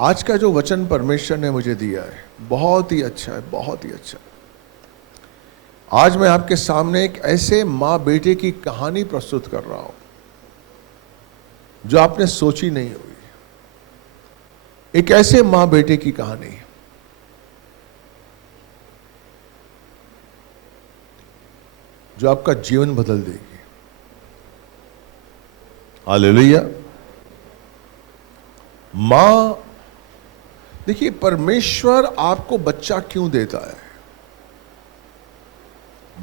आज का जो वचन परमेश्वर ने मुझे दिया है बहुत ही अच्छा है, बहुत ही अच्छा। आज मैं आपके सामने एक ऐसे माँ बेटे की कहानी प्रस्तुत कर रहा हूं जो आपने सोची नहीं हुई। एक ऐसे माँ बेटे की कहानी जो आपका जीवन बदल देगी। हालेलुया। मां, देखिए परमेश्वर आपको बच्चा क्यों देता है?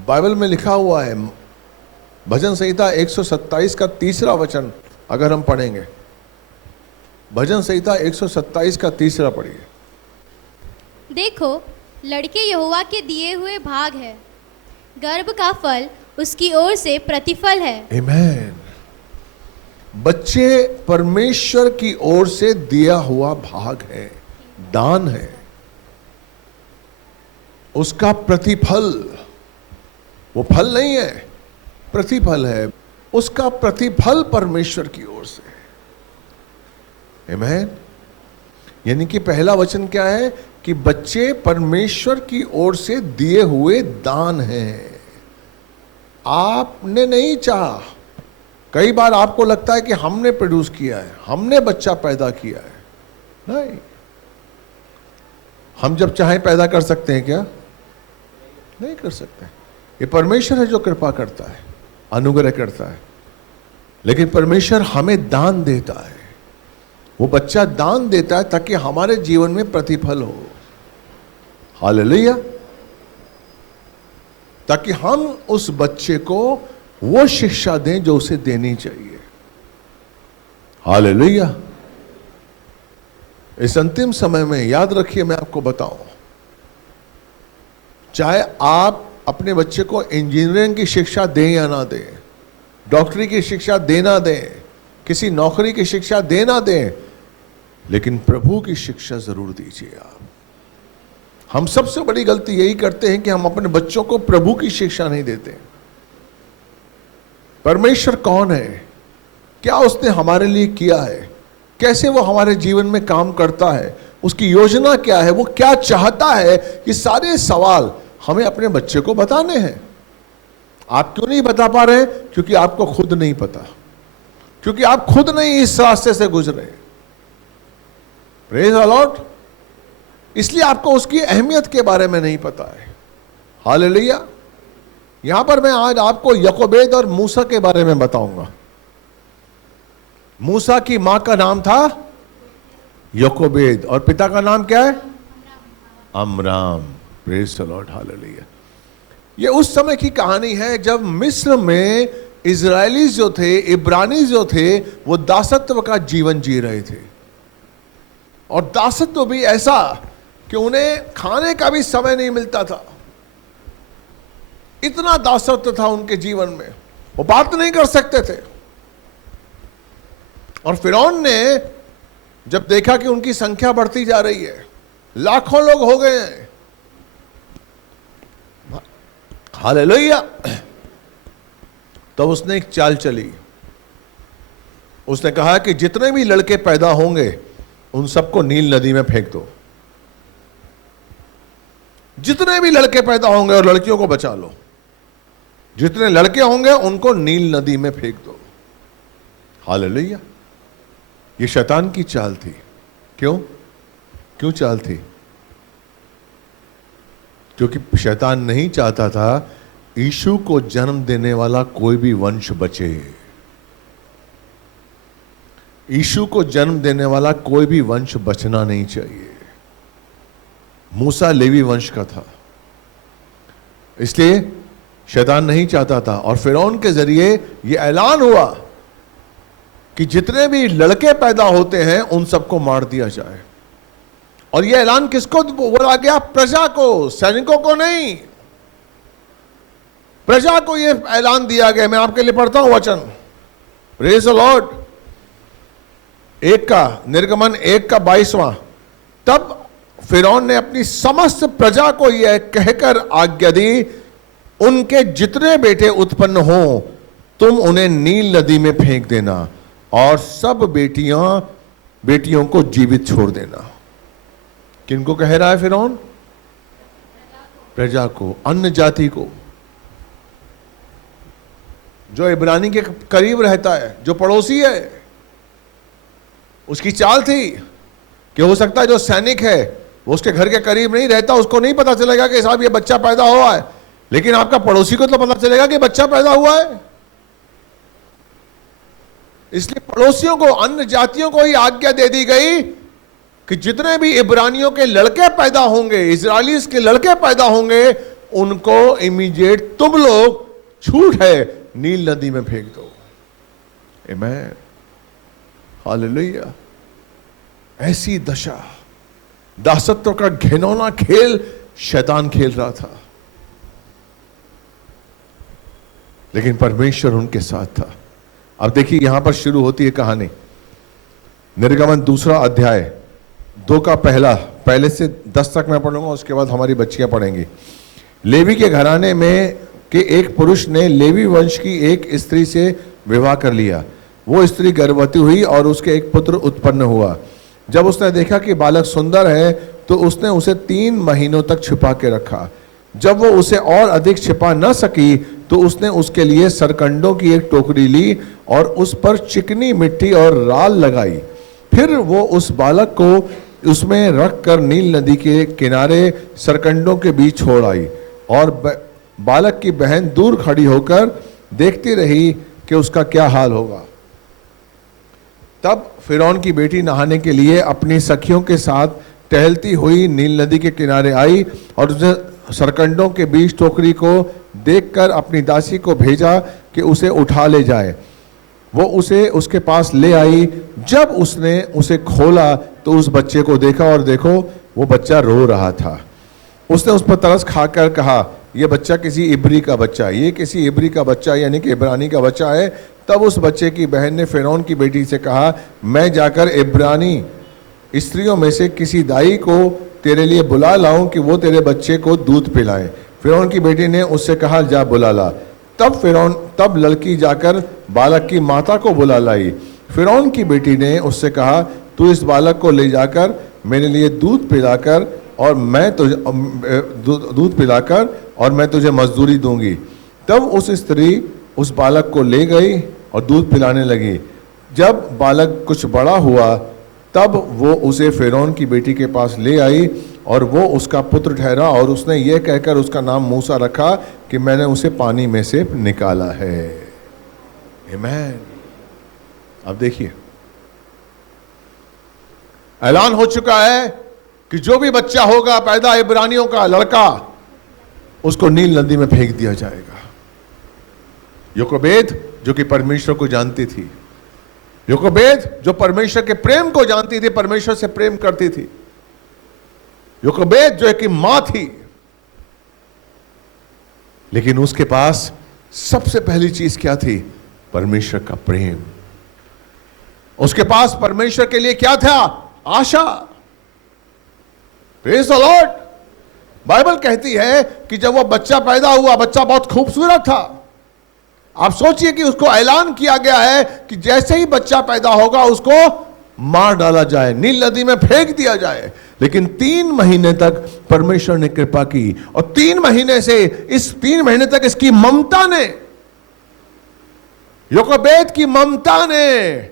बाइबल में लिखा हुआ है, भजन संहिता 127 का 3रा वचन अगर हम पढ़ेंगे, भजन संहिता 127 का 3रा पढ़िए। देखो, लड़के यहोवा के दिए हुए भाग है, गर्भ का फल उसकी ओर से प्रतिफल है। आमीन। बच्चे परमेश्वर की ओर से दिया हुआ भाग है, दान है, उसका प्रतिफल, वो फल नहीं है, प्रतिफल है, उसका प्रतिफल परमेश्वर की ओर से। आमीन। यानी कि पहला वचन क्या है कि बच्चे परमेश्वर की ओर से दिए हुए दान हैं। आपने नहीं चाहा। कई बार आपको लगता है कि हमने प्रोड्यूस किया है, हमने बच्चा पैदा किया है। नहीं, हम जब चाहे पैदा कर सकते हैं क्या? नहीं कर सकते। ये परमेश्वर है जो कृपा करता है, अनुग्रह करता है। लेकिन परमेश्वर हमें दान देता है, वो बच्चा दान देता है ताकि हमारे जीवन में प्रतिफल हो। हालेलुया। ताकि हम उस बच्चे को वो शिक्षा दें जो उसे देनी चाहिए। हालेलुया। इस अंतिम समय में याद रखिए, मैं आपको बताऊं, चाहे आप अपने बच्चे को इंजीनियरिंग की शिक्षा दें या ना दें, डॉक्टरी की शिक्षा देना दें, किसी नौकरी की शिक्षा देना दें, लेकिन प्रभु की शिक्षा जरूर दीजिए आप। हम सबसे बड़ी गलती यही करते हैं कि हम अपने बच्चों को प्रभु की शिक्षा नहीं देते। परमेश्वर कौन है, क्या उसने हमारे लिए किया है, कैसे वो हमारे जीवन में काम करता है, उसकी योजना क्या है, वो क्या चाहता है, ये सारे सवाल हमें अपने बच्चे को बताने हैं। आप क्यों नहीं बता पा रहे? क्योंकि आपको खुद नहीं पता, क्योंकि आप खुद नहीं इस रास्ते से गुजरे। Praise the Lord. इसलिए आपको उसकी अहमियत के बारे में नहीं पता है। हालेलुया। यहां पर मैं आज आपको यकोबेद और मूसा के बारे में बताऊंगा। मूसा की मां का नाम था यकोबेद और पिता का नाम क्या है? Amram. Praise the Lord. Hallelujah. ये उस समय की कहानी है जब मिस्र में इजरायली जो थे, इब्रानी जो थे, वो दासत्व का जीवन जी रहे थे। और दासत्व भी ऐसा कि उन्हें खाने का भी समय नहीं मिलता था। इतना दासत्व था उनके जीवन में, वो बात नहीं कर सकते थे। और फिरौन ने जब देखा कि उनकी संख्या बढ़ती जा रही है, लाखों लोग हो गए हैं, हालेलुया, तब उसने एक चाल चली। उसने कहा कि जितने भी लड़के पैदा होंगे उन सबको नील नदी में फेंक दो। जितने भी लड़के पैदा होंगे और लड़कियों को बचा लो, जितने लड़के होंगे उनको नील नदी में फेंक दो। हालेलुया। ये शैतान की चाल थी। क्यों चाल थी? क्योंकि शैतान नहीं चाहता था यीशु को जन्म देने वाला कोई भी वंश बचे। यीशु को जन्म देने वाला कोई भी वंश बचना नहीं चाहिए। मूसा लेवी वंश का था, इसलिए शैतान नहीं चाहता था। और फिरौन के जरिए यह ऐलान हुआ कि जितने भी लड़के पैदा होते हैं उन सबको मार दिया जाए। और यह ऐलान किसको बोला गया? प्रजा को, सैनिकों को नहीं, प्रजा को यह ऐलान दिया गया। मैं आपके लिए पढ़ता हूं वचन, प्रेज द लॉर्ड। निर्गमन 1 का 22वां। तब फिरौन ने अपनी समस्त प्रजा को यह कहकर आज्ञा दी, उनके जितने बेटे उत्पन्न हों तुम उन्हें नील नदी में फेंक देना और सब बेटियों को जीवित छोड़ देना। किनको कह रहा है फिरौन? प्रजा को, अन्य जाति को, जो इब्रानी के करीब रहता है, जो पड़ोसी है। उसकी चाल थी कि हो सकता है जो सैनिक है वो उसके घर के करीब नहीं रहता, उसको नहीं पता चलेगा कि साहब ये बच्चा पैदा हुआ है, लेकिन आपका पड़ोसी को तो पता चलेगा कि बच्चा पैदा हुआ है। इसलिए पड़ोसियों को, अन्य जातियों को ही आज्ञा दे दी गई कि जितने भी इब्रानियों के लड़के पैदा होंगे, इजराइलीस के लड़के पैदा होंगे, उनको इमीडिएट तुम लोग, छूट है, नील नदी में फेंक दो। आमीन, हालेलुया। ऐसी दशा, दासत्व का घिनौना खेल शैतान खेल रहा था, लेकिन परमेश्वर उनके साथ था। अब देखिए यहां पर शुरू होती है कहानी। निर्गमन 2 अध्याय 2 का पहले से 10 तक मैं पढ़ूंगा, उसके बाद हमारी बच्चियां पढ़ेंगी। लेवी के घराने में के एक पुरुष ने लेवी वंश की एक स्त्री से विवाह कर लिया। वो स्त्री गर्भवती हुई और उसके एक पुत्र उत्पन्न हुआ। जब उसने देखा कि बालक सुंदर है तो उसने उसे 3 महीनों तक छिपा के रखा। जब वो उसे और अधिक छिपा न सकी तो उसने उसके लिए सरकंडों की एक टोकरी ली और उस पर चिकनी मिट्टी और राल लगाई। फिर वो उस बालक को उसमें रख कर नील नदी के किनारे सरकंडों के बीच छोड़ आई और बालक की बहन दूर खड़ी होकर देखती रही कि उसका क्या हाल होगा। तब फिरौन की बेटी नहाने के लिए अपनी सखियों के साथ टहलती हुई नील नदी के किनारे आई और उसने सरकंडों के बीच टोकरी को देखकर अपनी दासी को भेजा कि उसे उठा ले जाए। वो उसे उसके पास ले आई। जब उसने उसे खोला तो उस बच्चे को देखा और देखो वो बच्चा रो रहा था। उसने उस पर तरस खाकर कहा, यह बच्चा किसी इब्री का बच्चा, ये किसी इब्री का बच्चा यानी कि इब्रानी का बच्चा है। तब उस बच्चे की बहन ने फिरौन की बेटी से कहा, मैं जाकर इब्रानी स्त्रियों में से किसी दाई को तेरे लिए बुला लाऊं कि वो तेरे बच्चे को दूध पिलाए। फिरौन की बेटी ने उससे कहा, जा बुला ला। तब लड़की जाकर बालक की माता को बुला लाई। फिरौन की बेटी ने उससे कहा, तू इस बालक को ले जाकर मेरे लिए दूध पिलाकर और मैं तुझे मजदूरी दूंगी। तब उस स्त्री उस बालक को ले गई और दूध पिलाने लगी। जब बालक कुछ बड़ा हुआ तब वो उसे फिरौन की बेटी के पास ले आई और वो उसका पुत्र ठहरा और उसने ये कहकर उसका नाम मूसा रखा कि मैंने उसे पानी में से निकाला है। आमीन। अब देखिए ऐलान हो चुका है कि जो भी बच्चा होगा पैदा इब्रानियों का लड़का, उसको नील नदी में फेंक दिया जाएगा। योकोबेद जो कि परमेश्वर को जानती थी, योकोबेद जो परमेश्वर के प्रेम को जानती थी, परमेश्वर से प्रेम करती थी, योकोबेद जो एक मां थी, लेकिन उसके पास सबसे पहली चीज क्या थी? परमेश्वर का प्रेम। उसके पास परमेश्वर के लिए क्या था? आशा। Praise the Lord. बाइबल कहती है कि जब वो बच्चा पैदा हुआ, बच्चा बहुत खूबसूरत था। आप सोचिए कि उसको ऐलान किया गया है कि जैसे ही बच्चा पैदा होगा उसको मार डाला जाए, नील नदी में फेंक दिया जाए। लेकिन 3 महीने तक परमेश्वर ने कृपा की और 3 महीने तक इसकी ममता ने, योकोबेद की ममता ने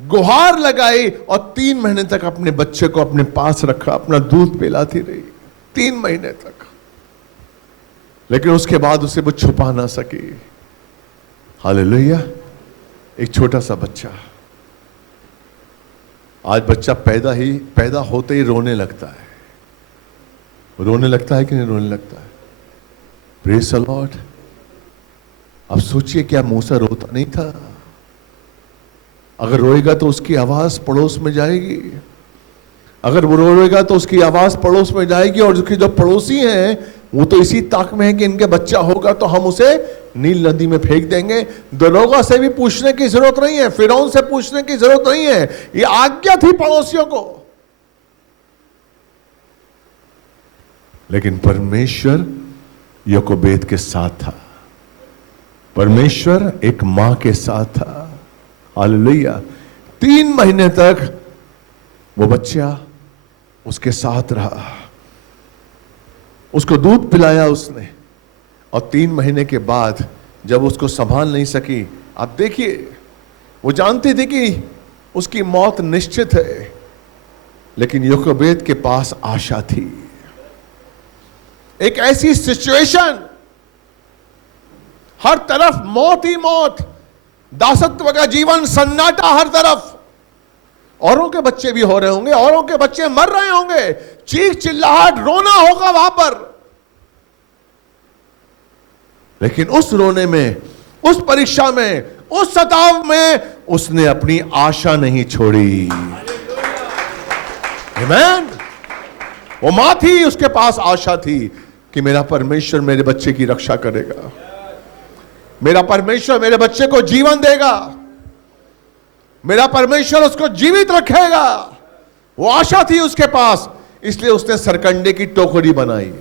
गुहार लगाई और 3 महीने तक अपने बच्चे को अपने पास रखा, अपना दूध पिलाती रही 3 महीने तक। लेकिन उसके बाद उसे वो छुपा ना सकी। हालेलुया। एक छोटा सा बच्चा, आज बच्चा पैदा होते ही रोने लगता है। रोने लगता है कि नहीं रोने लगता है? Praise the Lord. अब सोचिए क्या मूसा रोता नहीं था? अगर रोएगा तो उसकी आवाज पड़ोस में जाएगी, अगर वो रोएगा तो उसकी आवाज पड़ोस में जाएगी और उसके जो पड़ोसी हैं वो तो इसी ताक में है कि इनके बच्चा होगा तो हम उसे नील नदी में फेंक देंगे। दरोगा से भी पूछने की जरूरत नहीं है, फिरौन से पूछने की जरूरत नहीं है, ये आज्ञा थी पड़ोसियों को। लेकिन परमेश्वर योकोबेद के साथ था, परमेश्वर एक मां के साथ था। हालेलुया। 3 महीने तक वो बच्चा उसके साथ रहा, उसको दूध पिलाया उसने, और 3 महीने के बाद जब उसको संभाल नहीं सकी, आप देखिए, वो जानती थी कि उसकी मौत निश्चित है, लेकिन योकोबेद के पास आशा थी। एक ऐसी सिचुएशन, हर तरफ मौत ही मौत, दासत्व का जीवन, सन्नाटा हर तरफ, औरों के बच्चे भी हो रहे होंगे, औरों के बच्चे मर रहे होंगे, चीख चिल्लाहट, रोना होगा वहां पर, लेकिन उस रोने में, उस परीक्षा में, उस सताव में उसने अपनी आशा नहीं छोड़ी। आमीन। वो मां थी, उसके पास आशा थी कि मेरा परमेश्वर मेरे बच्चे की रक्षा करेगा, मेरा परमेश्वर मेरे बच्चे को जीवन देगा, मेरा परमेश्वर उसको जीवित रखेगा। वो आशा थी उसके पास, इसलिए उसने सरकंडे की टोकरी बनाई।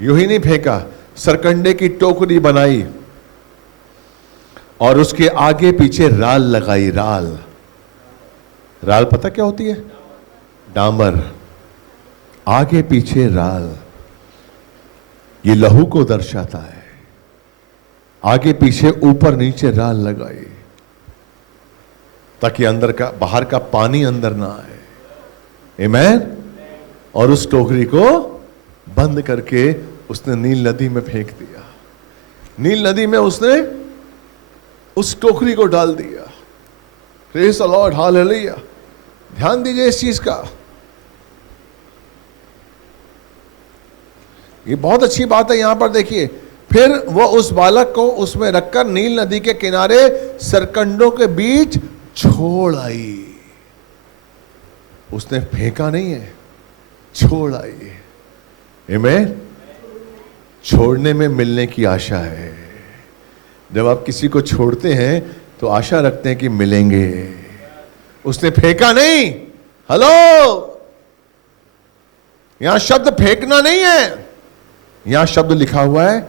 यूं ही नहीं फेंका, सरकंडे की टोकरी बनाई और उसके आगे पीछे राल लगाई। राल, राल पता क्या होती है? डामर। आगे पीछे राल, ये लहू को दर्शाता है। आगे पीछे ऊपर नीचे राल लगाई ताकि अंदर का, बाहर का पानी अंदर ना आए। आमीन। और उस टोकरी को बंद करके उसने नील नदी में फेंक दिया। नील नदी में उसने उस टोकरी को डाल दिया। Praise the Lord, hallelujah. ध्यान दीजिए इस चीज का, ये बहुत अच्छी बात है। यहां पर देखिए, फिर वो उस बालक को उसमें रखकर नील नदी के किनारे सरकंडों के बीच छोड़ आई। उसने फेंका नहीं है, छोड़ आई। आमीन। छोड़ने में मिलने की आशा है। जब आप किसी को छोड़ते हैं तो आशा रखते हैं कि मिलेंगे। उसने फेंका नहीं। हेलो, यहां शब्द फेंकना नहीं है, यहां शब्द लिखा हुआ है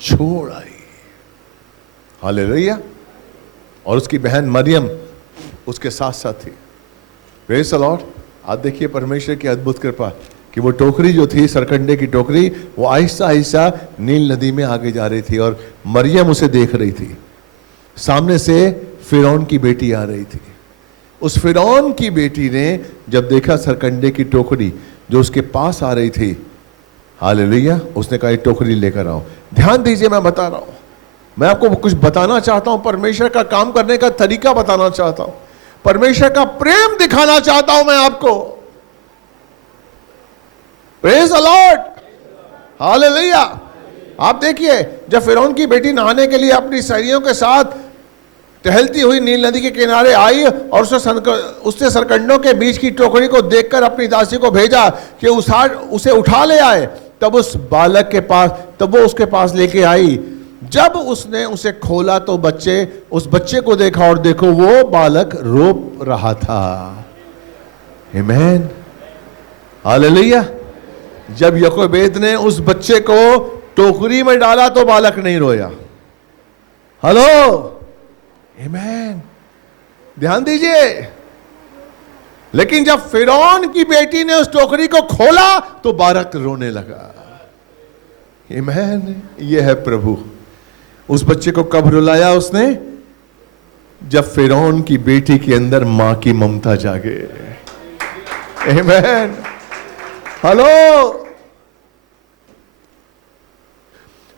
छोड़ आई। हालेलुया। और उसकी बहन मरियम उसके साथ साथ थी। Praise the Lord. आप देखिए परमेश्वर की अद्भुत कृपा कि वो टोकरी जो थी, सरकंडे की टोकरी, वो आहिस्ता आहिस्ता नील नदी में आगे जा रही थी और मरियम उसे देख रही थी। सामने से फिरौन की बेटी आ रही थी। उस फिरौन की बेटी ने जब देखा सरकंडे की टोकरी जो उसके पास आ रही थी, हालेलुया, उसने कहा ये टोकरी लेकर आओ। ध्यान दीजिए, मैं बता रहा हूं, मैं आपको कुछ बताना चाहता हूं, परमेश्वर का काम करने का तरीका बताना चाहता हूं, परमेश्वर का प्रेम दिखाना चाहता हूं मैं आपको। Praise the Lord, hallelujah. आप देखिए, जब फिरौन की बेटी नहाने के लिए अपनी सहेलियों के साथ टहलती हुई नील नदी के किनारे आई और उसने सरकंडों के बीच की टोकरी को देखकर अपनी दासी को भेजा कि उसे उठा ले आए, तब उस बालक के पास, तब वो उसके पास लेके आई। जब उसने उसे खोला तो उस बच्चे को देखा और देखो वो बालक रो रहा था। आमीन, हालेलुया। जब याकूब ने उस बच्चे को टोकरी में डाला तो बालक नहीं रोया। हेलो, आमीन। ध्यान दीजिए। लेकिन जब फिरौन की बेटी ने उस टोकरी को खोला तो बालक रोने लगा। आमीन। ये है प्रभु। उस बच्चे को कब रुलाया उसने? जब फिरौन की बेटी के अंदर मां की ममता जागे। आमीन। हेलो,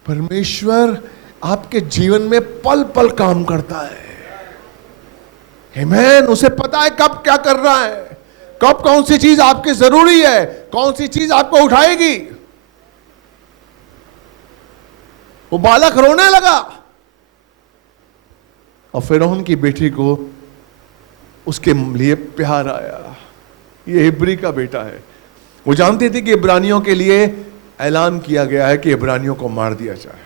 परमेश्वर आपके जीवन में पल पल काम करता है। आमीन। उसे पता है कब क्या कर रहा है, कब कौन सी चीज आपकी जरूरी है, कौन सी चीज आपको उठाएगी। वो बालक रोने लगा और फिरौन की बेटी को उसके लिए प्यार आया। ये इब्री का बेटा है। वो जानती थी कि इब्रानियों के लिए ऐलान किया गया है कि इब्रानियों को मार दिया जाए।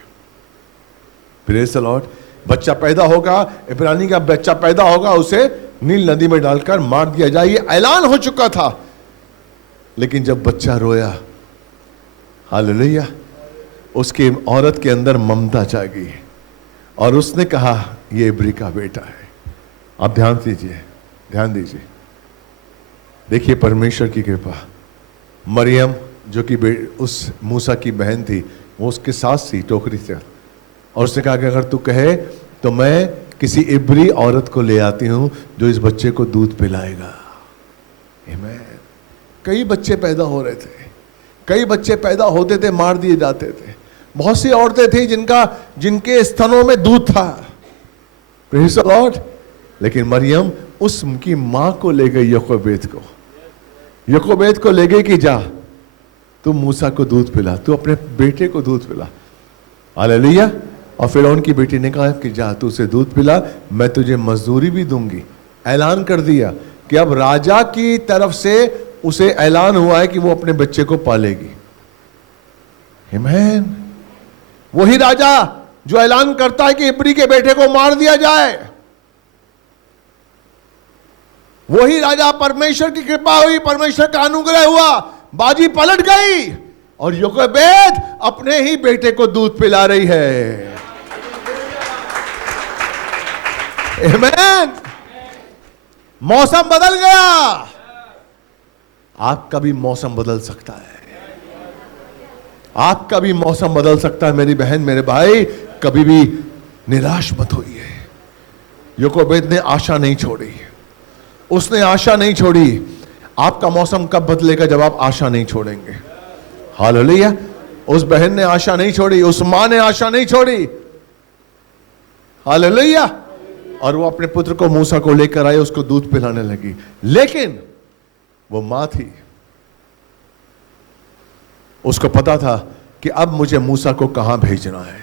Praise the Lord. बच्चा पैदा होगा, इब्रानी का बच्चा पैदा होगा, उसे नील नदी में डालकर मार दिया जाए, ये ऐलान हो चुका था। लेकिन जब बच्चा रोया, हालेलुया, उसकी औरत के अंदर ममता जागी और उसने कहा ये इब्री का बेटा है। आप ध्यान दीजिए, ध्यान दीजिए। देखिए परमेश्वर की कृपा। मरियम जो कि उस मूसा की बहन थी, वो उसके साथ थी टोकरी से, और उसने कहा कि अगर तू कहे तो मैं किसी इब्री औरत को ले आती हूं जो इस बच्चे को दूध पिलाएगा। आमीन। कई बच्चे पैदा हो रहे थे, कई बच्चे पैदा होते थे मार दिए जाते थे। बहुत सी औरतें थी जिनके स्तनों में दूध था, प्रेज़ द लॉर्ड। लेकिन मरियम उसकी मां को ले गई, योकोबेद को ले गई कि जा तू मूसा को दूध पिला, तू अपने बेटे को दूध पिला। हालेलुया। और फिर उनकी बेटी ने कहा कि जा तू उसे दूध पिला, मैं तुझे मजदूरी भी दूंगी। ऐलान कर दिया कि अब राजा की तरफ से उसे ऐलान हुआ है कि वो अपने बच्चे को पालेगी। आमीन। वही राजा जो ऐलान करता है कि इब्री के बेटे को मार दिया जाए, वही राजा, परमेश्वर की कृपा हुई, परमेश्वर का अनुग्रह हुआ, बाजी पलट गई और योकोबेद अपने ही बेटे को दूध पिला रही है। आमीन। मौसम बदल गया। आपका भी मौसम बदल सकता है, आपका भी मौसम बदल सकता है। मेरी बहन, मेरे भाई, कभी भी निराश मत होइए। योकोबेद ने आशा नहीं छोड़ी, उसने आशा नहीं छोड़ी। आपका मौसम कब बदलेगा? जब आप आशा नहीं छोड़ेंगे। हालेलुया। उस बहन ने आशा नहीं छोड़ी, उस मां ने आशा नहीं छोड़ी। हालेलुया। और वो अपने पुत्र को, मूसा को लेकर आई, उसको दूध पिलाने लगी। लेकिन वो मां थी, उसको पता था कि अब मुझे मूसा को कहां भेजना है।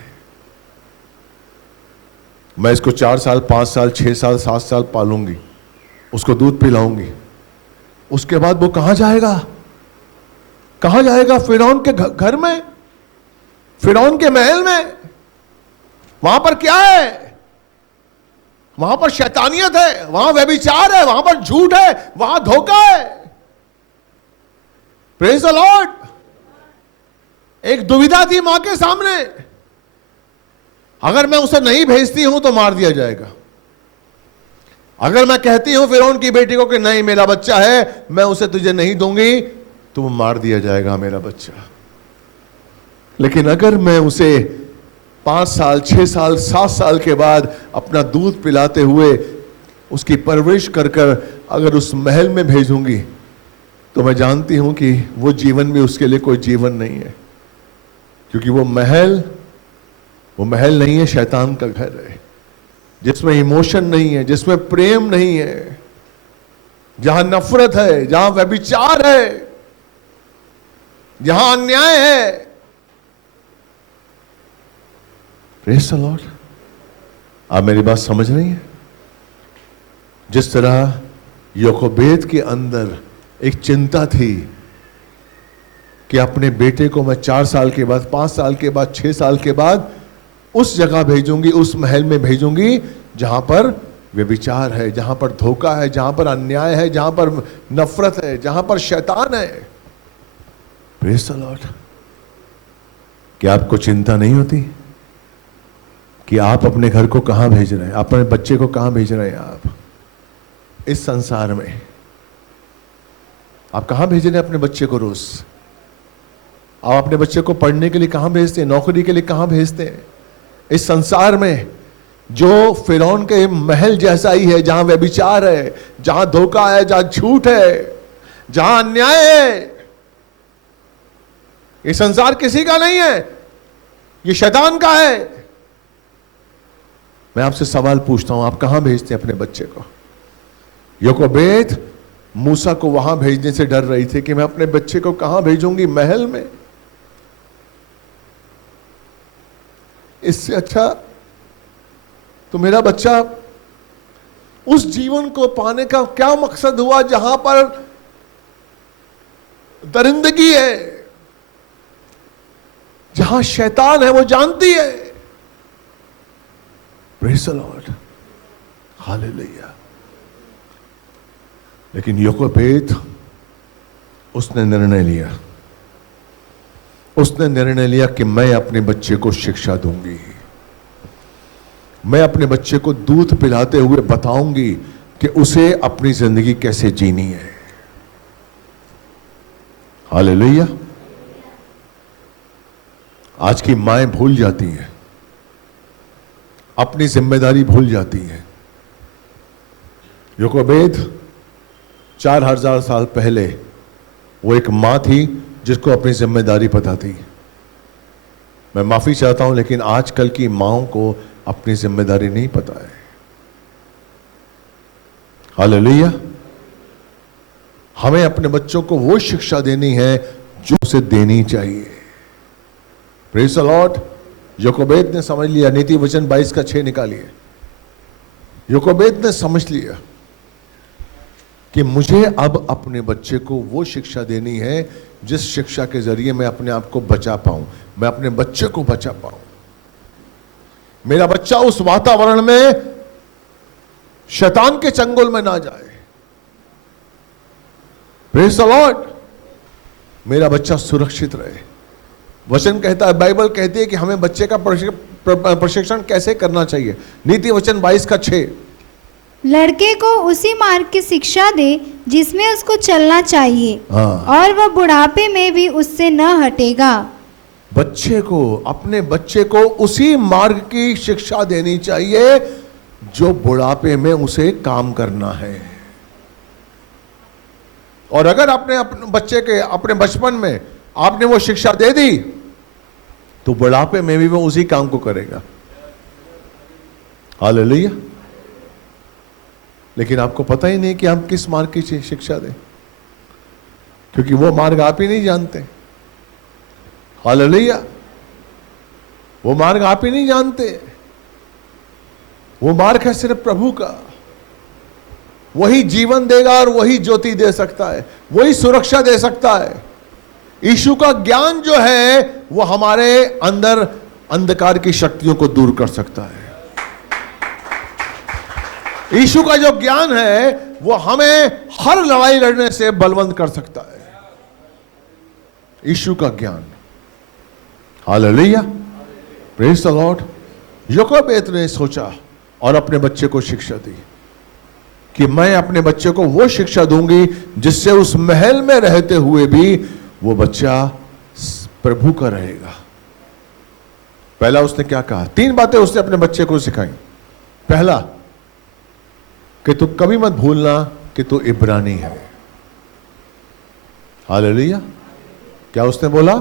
मैं इसको 4 साल, 5 साल, 6 साल, 7 साल पालूंगी, उसको दूध पिलाऊंगी, उसके बाद वो कहां जाएगा? कहां जाएगा? फिरौन के घर में, फिरौन के महल में। वहां पर क्या है? वहां पर शैतानियत है, वहां व्यभिचार है, वहां पर झूठ है, वहां धोखा है। Praise the Lord. एक दुविधा थी मां के सामने, अगर मैं उसे नहीं भेजती हूं तो मार दिया जाएगा। अगर मैं कहती हूं फिरौन की बेटी को कि नहीं मेरा बच्चा है, मैं उसे तुझे नहीं दूंगी, तो मार दिया जाएगा मेरा बच्चा। लेकिन अगर मैं उसे 5 साल, 6 साल, 7 साल के बाद अपना दूध पिलाते हुए उसकी परवरिश कर कर अगर उस महल में भेजूंगी, तो मैं जानती हूं कि वो जीवन भी उसके लिए कोई जीवन नहीं है, क्योंकि वो महल नहीं है, शैतान का घर है, जिसमें इमोशन नहीं है, जिसमें प्रेम नहीं है, जहां नफरत है, जहां व्यभिचार है, जहां अन्याय है। Praise the Lord. आप मेरी बात समझ रही हैं? जिस तरह योकोबेद के अंदर एक चिंता थी कि अपने बेटे को मैं 4 साल के बाद, 5 साल के बाद, 6 साल के बाद उस जगह भेजूंगी, उस महल में भेजूंगी जहां पर व्यभिचार है, जहां पर धोखा है, जहां पर अन्याय है, जहां पर नफरत है, जहां पर शैतान है। Praise the Lord. क्या आपको चिंता नहीं होती कि आप अपने घर को कहां भेज रहे हैं, अपने बच्चे को कहां भेज रहे हैं? आप इस संसार में आप कहां भेज रहे हैं अपने बच्चे को? रोज आप अपने बच्चे को पढ़ने के लिए कहां भेजते हैं? नौकरी के लिए कहां भेजते हैं? इस संसार में जो फिरौन के महल जैसा ही है, जहां व्यभिचार है, जहां धोखा है, जहां झूठ है, जहां अन्याय है। ये संसार किसी का नहीं है, ये शैतान का है। मैं आपसे सवाल पूछता हूं, आप कहां भेजते हैं अपने बच्चे को? योकोबेद मूसा को वहां भेजने से डर रही थी कि मैं अपने बच्चे को कहां भेजूंगी? महल में। इससे अच्छा तो मेरा बच्चा उस जीवन को पाने का क्या मकसद हुआ जहां पर दरिंदगी है, जहां शैतान है, वो जानती है। Praise the Lord. हालेलुया। लेकिन योकोबेद उसने निर्णय लिया कि मैं अपने बच्चे को शिक्षा दूंगी, मैं अपने बच्चे को दूध पिलाते हुए बताऊंगी कि उसे अपनी जिंदगी कैसे जीनी है। हालेलुया। आज की माएं भूल जाती हैं, अपनी जिम्मेदारी भूल जाती हैं। योकोबेद 4000 साल पहले वो एक मां थी जिसको अपनी जिम्मेदारी पता थी। मैं माफी चाहता हूं, लेकिन आजकल की माओं को अपनी जिम्मेदारी नहीं पता है। हालेलुया। हमें अपने बच्चों को वो शिक्षा देनी है जो उसे देनी चाहिए। Praise the Lord. योकोबेद ने समझ लिया, नीति वचन 22:6 निकालिए। योकोबेद ने समझ लिया कि मुझे अब अपने बच्चे को वो शिक्षा देनी है जिस शिक्षा के जरिए मैं अपने आप को बचा पाऊं, मैं अपने बच्चे को बचा पाऊं। मेरा बच्चा उस वातावरण में शैतान के चंगुल में ना जाए। Praise the Lord. मेरा बच्चा सुरक्षित रहे। वचन कहता है, बाइबल कहती है कि हमें बच्चे का प्रशिक्षण कैसे करना चाहिए। नीति वचन 22:6। लड़के को उसी मार्ग की शिक्षा दे जिसमें उसको चलना चाहिए, और वह बुढ़ापे में भी उससे न हटेगा। बच्चे को, अपने बच्चे को उसी मार्ग की शिक्षा देनी चाहिए जो बुढ़ापे में उसे काम करना है। और अगर अपने बच्चे के अपने बचपन में आपने वो शिक्षा दे दी तो बुढ़ापे में भी वो उसी काम को करेगा। हालेलुया। लेकिन आपको पता ही नहीं कि आप किस मार्ग की शिक्षा दें, क्योंकि वो मार्ग आप ही नहीं जानते। हालेलुया। वो मार्ग आप ही नहीं जानते। वो मार्ग है सिर्फ प्रभु का। वही जीवन देगा और वही ज्योति दे सकता है, वही सुरक्षा दे सकता है। यीशु का ज्ञान जो है वो हमारे अंदर अंधकार की शक्तियों को दूर कर सकता है। यीशु का जो ज्ञान है वो हमें हर लड़ाई लड़ने से बलवंत कर सकता है। यीशु का ज्ञान। Hallelujah. Praise the Lord. Jochebed ने सोचा और अपने बच्चे को शिक्षा दी कि मैं अपने बच्चे को वो शिक्षा दूंगी जिससे उस महल में रहते हुए भी वो बच्चा प्रभु का रहेगा। पहला उसने क्या कहा? 3 बातें उसने अपने बच्चे को सिखाई। पहला कि तू कभी मत भूलना कि तू इब्रानी है। हालेलुया। क्या उसने बोला?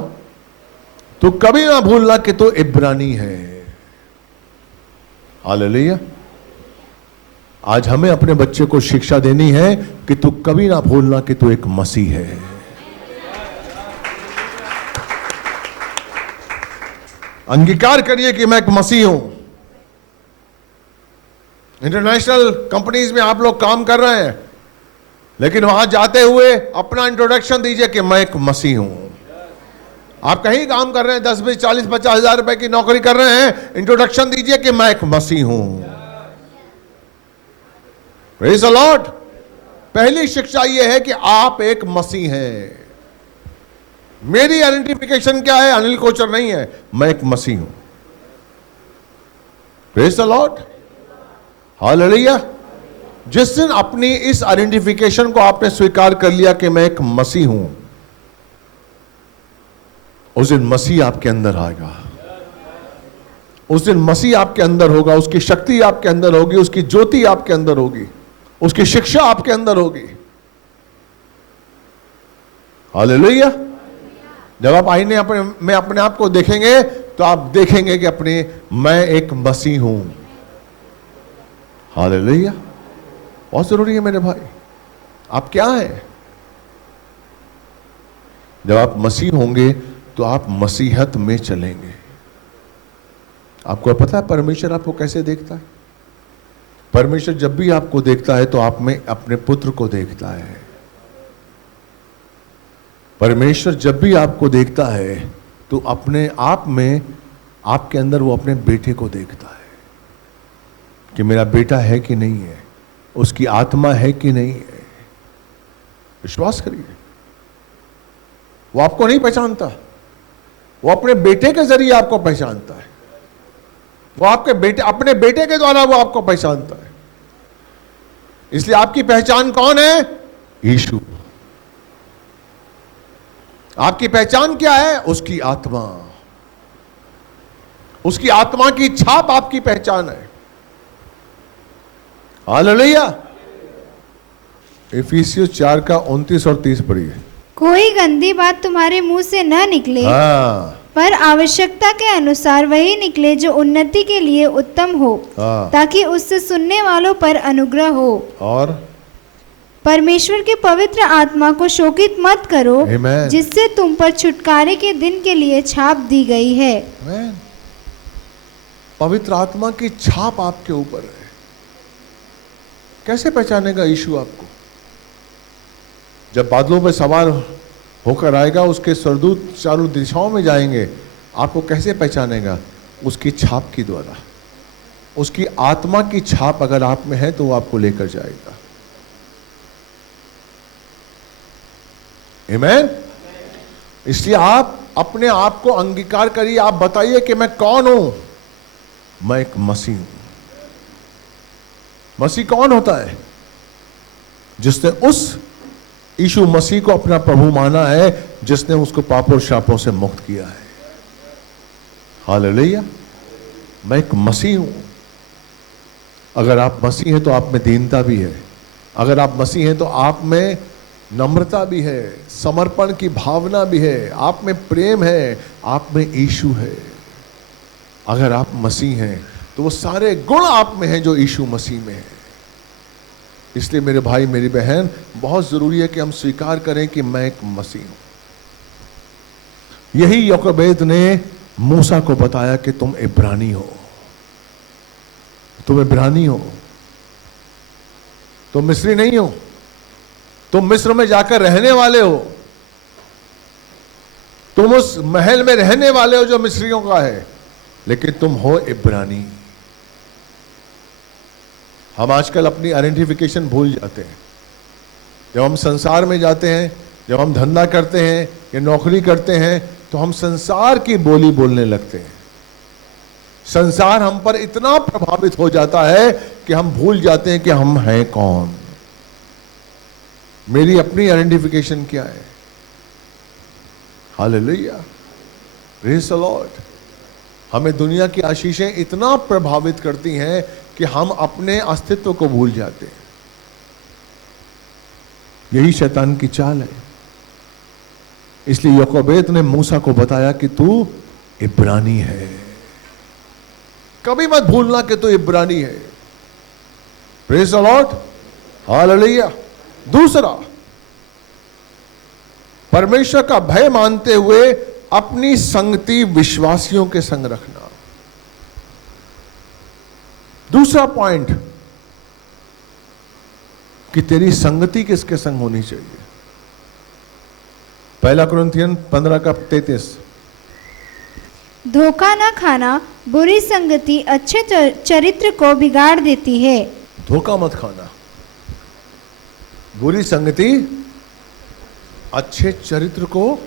तू कभी ना भूलना कि तू इब्रानी है। हालेलुया। आज हमें अपने बच्चे को शिक्षा देनी है कि तू कभी ना भूलना कि तू एक मसीह है। अंगीकार करिए कि मैं एक मसीह हूं। इंटरनेशनल कंपनीज में आप लोग काम कर रहे हैं, लेकिन वहां जाते हुए अपना इंट्रोडक्शन दीजिए कि मैं एक मसीह हूं। आप कहीं काम कर रहे हैं, 10, 20, 40, 50 हजार रुपए की नौकरी कर रहे हैं, इंट्रोडक्शन दीजिए कि मैं एक मसीह हूं। Praise the Lord. पहली शिक्षा यह है कि आप एक मसीह हैं। मेरी आइडेंटिफिकेशन क्या है? अनिल कोचर नहीं है, मैं एक मसीह हूं। Praise the Lord. हालेलुया। जिस दिन अपनी इस आइडेंटिफिकेशन को आपने स्वीकार कर लिया कि मैं एक मसीह हूं, उस दिन मसीह आपके अंदर आएगा। उस दिन मसीह आपके अंदर होगा, उसकी शक्ति आपके अंदर होगी, उसकी ज्योति आपके अंदर होगी, उसकी शिक्षा आपके अंदर होगी। हालेलुया। जब आप आईने में अपने आप को देखेंगे तो आप देखेंगे कि मैं एक मसीह हूं। हालेलुया। बहुत जरूरी है मेरे भाई। आप क्या हैं? जब आप मसीह होंगे तो आप मसीहत में चलेंगे। आपको पता है परमेश्वर आपको कैसे देखता है? परमेश्वर जब भी आपको देखता है तो आप में अपने पुत्र को देखता है। परमेश्वर जब भी आपको देखता है तो अपने आप में, आपके अंदर वो अपने बेटे को देखता है कि मेरा बेटा है कि नहीं है, उसकी आत्मा है कि नहीं है। विश्वास करिए। वो आपको नहीं पहचानता, वो अपने बेटे के जरिए आपको पहचानता है। वो आपके बेटे, अपने बेटे के द्वारा वो आपको पहचानता है। इसलिए आपकी पहचान कौन है? यीशु। आपकी पहचान क्या है? उसकी आत्मा, उसकी आत्मा की छाप आपकी पहचान है। हालेलुया। इफिसियों 4 का 29 और 30 पढ़िए। कोई गंदी बात तुम्हारे मुंह से न निकले, हाँ, पर आवश्यकता के अनुसार वही निकले जो उन्नति के लिए उत्तम हो, हाँ। ताकि उससे सुनने वालों पर अनुग्रह हो। और परमेश्वर के पवित्र आत्मा को शोकित मत करो, Amen. जिससे तुम पर छुटकारे के दिन के लिए छाप दी गई है। Amen. पवित्र आत्मा की छाप आपके ऊपर है। कैसे पहचानेगा यीशु आपको? जब बादलों पर सवार होकर आएगा, उसके सरदूत चारों दिशाओं में जाएंगे, आपको कैसे पहचानेगा? उसकी छाप के द्वारा। उसकी आत्मा की छाप अगर आप में है तो वो आपको लेकर जाएगा। आमीन। इसलिए आप अपने आप को अंगीकार करिए। आप बताइए कि मैं कौन हूं? मैं एक मसीह हूं। मसीह कौन होता है? जिसने उस यीशु मसीह को अपना प्रभु माना है, जिसने उसको पापों और शापों से मुक्त किया है। हालेलुया। मैं एक मसीह हूं। अगर आप मसीह हैं तो आप में दीनता भी है। अगर आप मसीह हैं तो आप में नम्रता भी है, समर्पण की भावना भी है, आप में प्रेम है, आप में यीशु है। अगर आप मसीह हैं तो वो सारे गुण आप में हैं जो यीशु मसीह में है। इसलिए मेरे भाई मेरी बहन, बहुत जरूरी है कि हम स्वीकार करें कि मैं एक मसीह हूं। यही योकोबेद ने मूसा को बताया कि तुम इब्रानी हो, तुम इब्रानी हो, तुम मिस्री नहीं हो। तुम मिस्र में जाकर रहने वाले हो, तुम उस महल में रहने वाले हो जो मिस्रियों का है, लेकिन तुम हो इब्रानी। हम आजकल अपनी आइडेंटिफिकेशन भूल जाते हैं। जब हम संसार में जाते हैं, जब हम धंधा करते हैं या नौकरी करते हैं, तो हम संसार की बोली बोलने लगते हैं। संसार हम पर इतना प्रभावित हो जाता है कि हम भूल जाते हैं कि हम हैं कौन। मेरी अपनी आइडेंटिफिकेशन क्या है? Hallelujah, praise the Lord. हमें दुनिया की आशीषें इतना प्रभावित करती हैं कि हम अपने अस्तित्व को भूल जाते हैं। यही शैतान की चाल है। इसलिए योकोबेद ने मूसा को बताया कि तू इब्रानी है। कभी मत भूलना कि तू इब्रानी है। Praise the Lord, hallelujah. दूसरा, परमेश्वर का भय मानते हुए अपनी संगति विश्वासियों के संग रखना। दूसरा पॉइंट कि तेरी संगति किसके संग होनी चाहिए। 1 कुरिन्थियन 15 का 33। धोखा न खाना बुरी संगति अच्छे चरित्र को बिगाड़ देती है। धोखा मत खाना। बुरी संगति अच्छे चरित्र को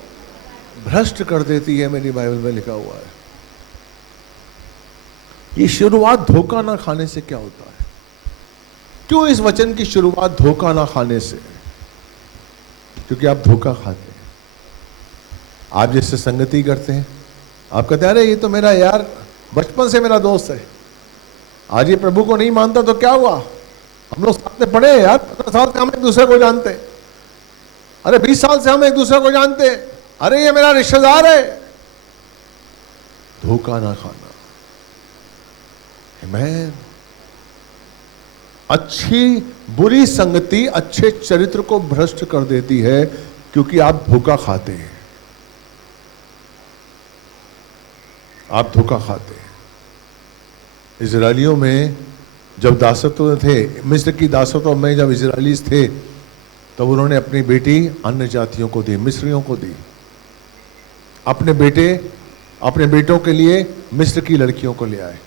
भ्रष्ट कर देती है, मेरी बाइबल में लिखा हुआ है। ये शुरुआत धोखा ना खाने से क्या होता है? क्यों इस वचन की शुरुआत धोखा ना खाने से? क्योंकि आप धोखा खाते हैं। आप जिससे संगति करते हैं, आप कहते हैं अरे ये तो मेरा यार बचपन से मेरा दोस्त है, आज ये प्रभु को नहीं मानता तो क्या हुआ, हम लोग साथ में पढ़े यार, 15 साल से हम एक दूसरे को जानते, अरे 20 साल से हम एक दूसरे को जानते, अरे ये मेरा रिश्तेदार है। धोखा ना खाना। आमीन। अच्छी बुरी संगति अच्छे चरित्र को भ्रष्ट कर देती है, क्योंकि आप धोखा खाते हैं। आप धोखा खाते हैं। इजरायलियों में जब दासत्व में थे, मिस्र की दासत्व में जब इजरायलीज थे, तब उन्होंने अपनी बेटी अन्य जातियों को दी, मिस्रियों को दी। अपने बेटों के लिए मिस्र की लड़कियों को ले आए।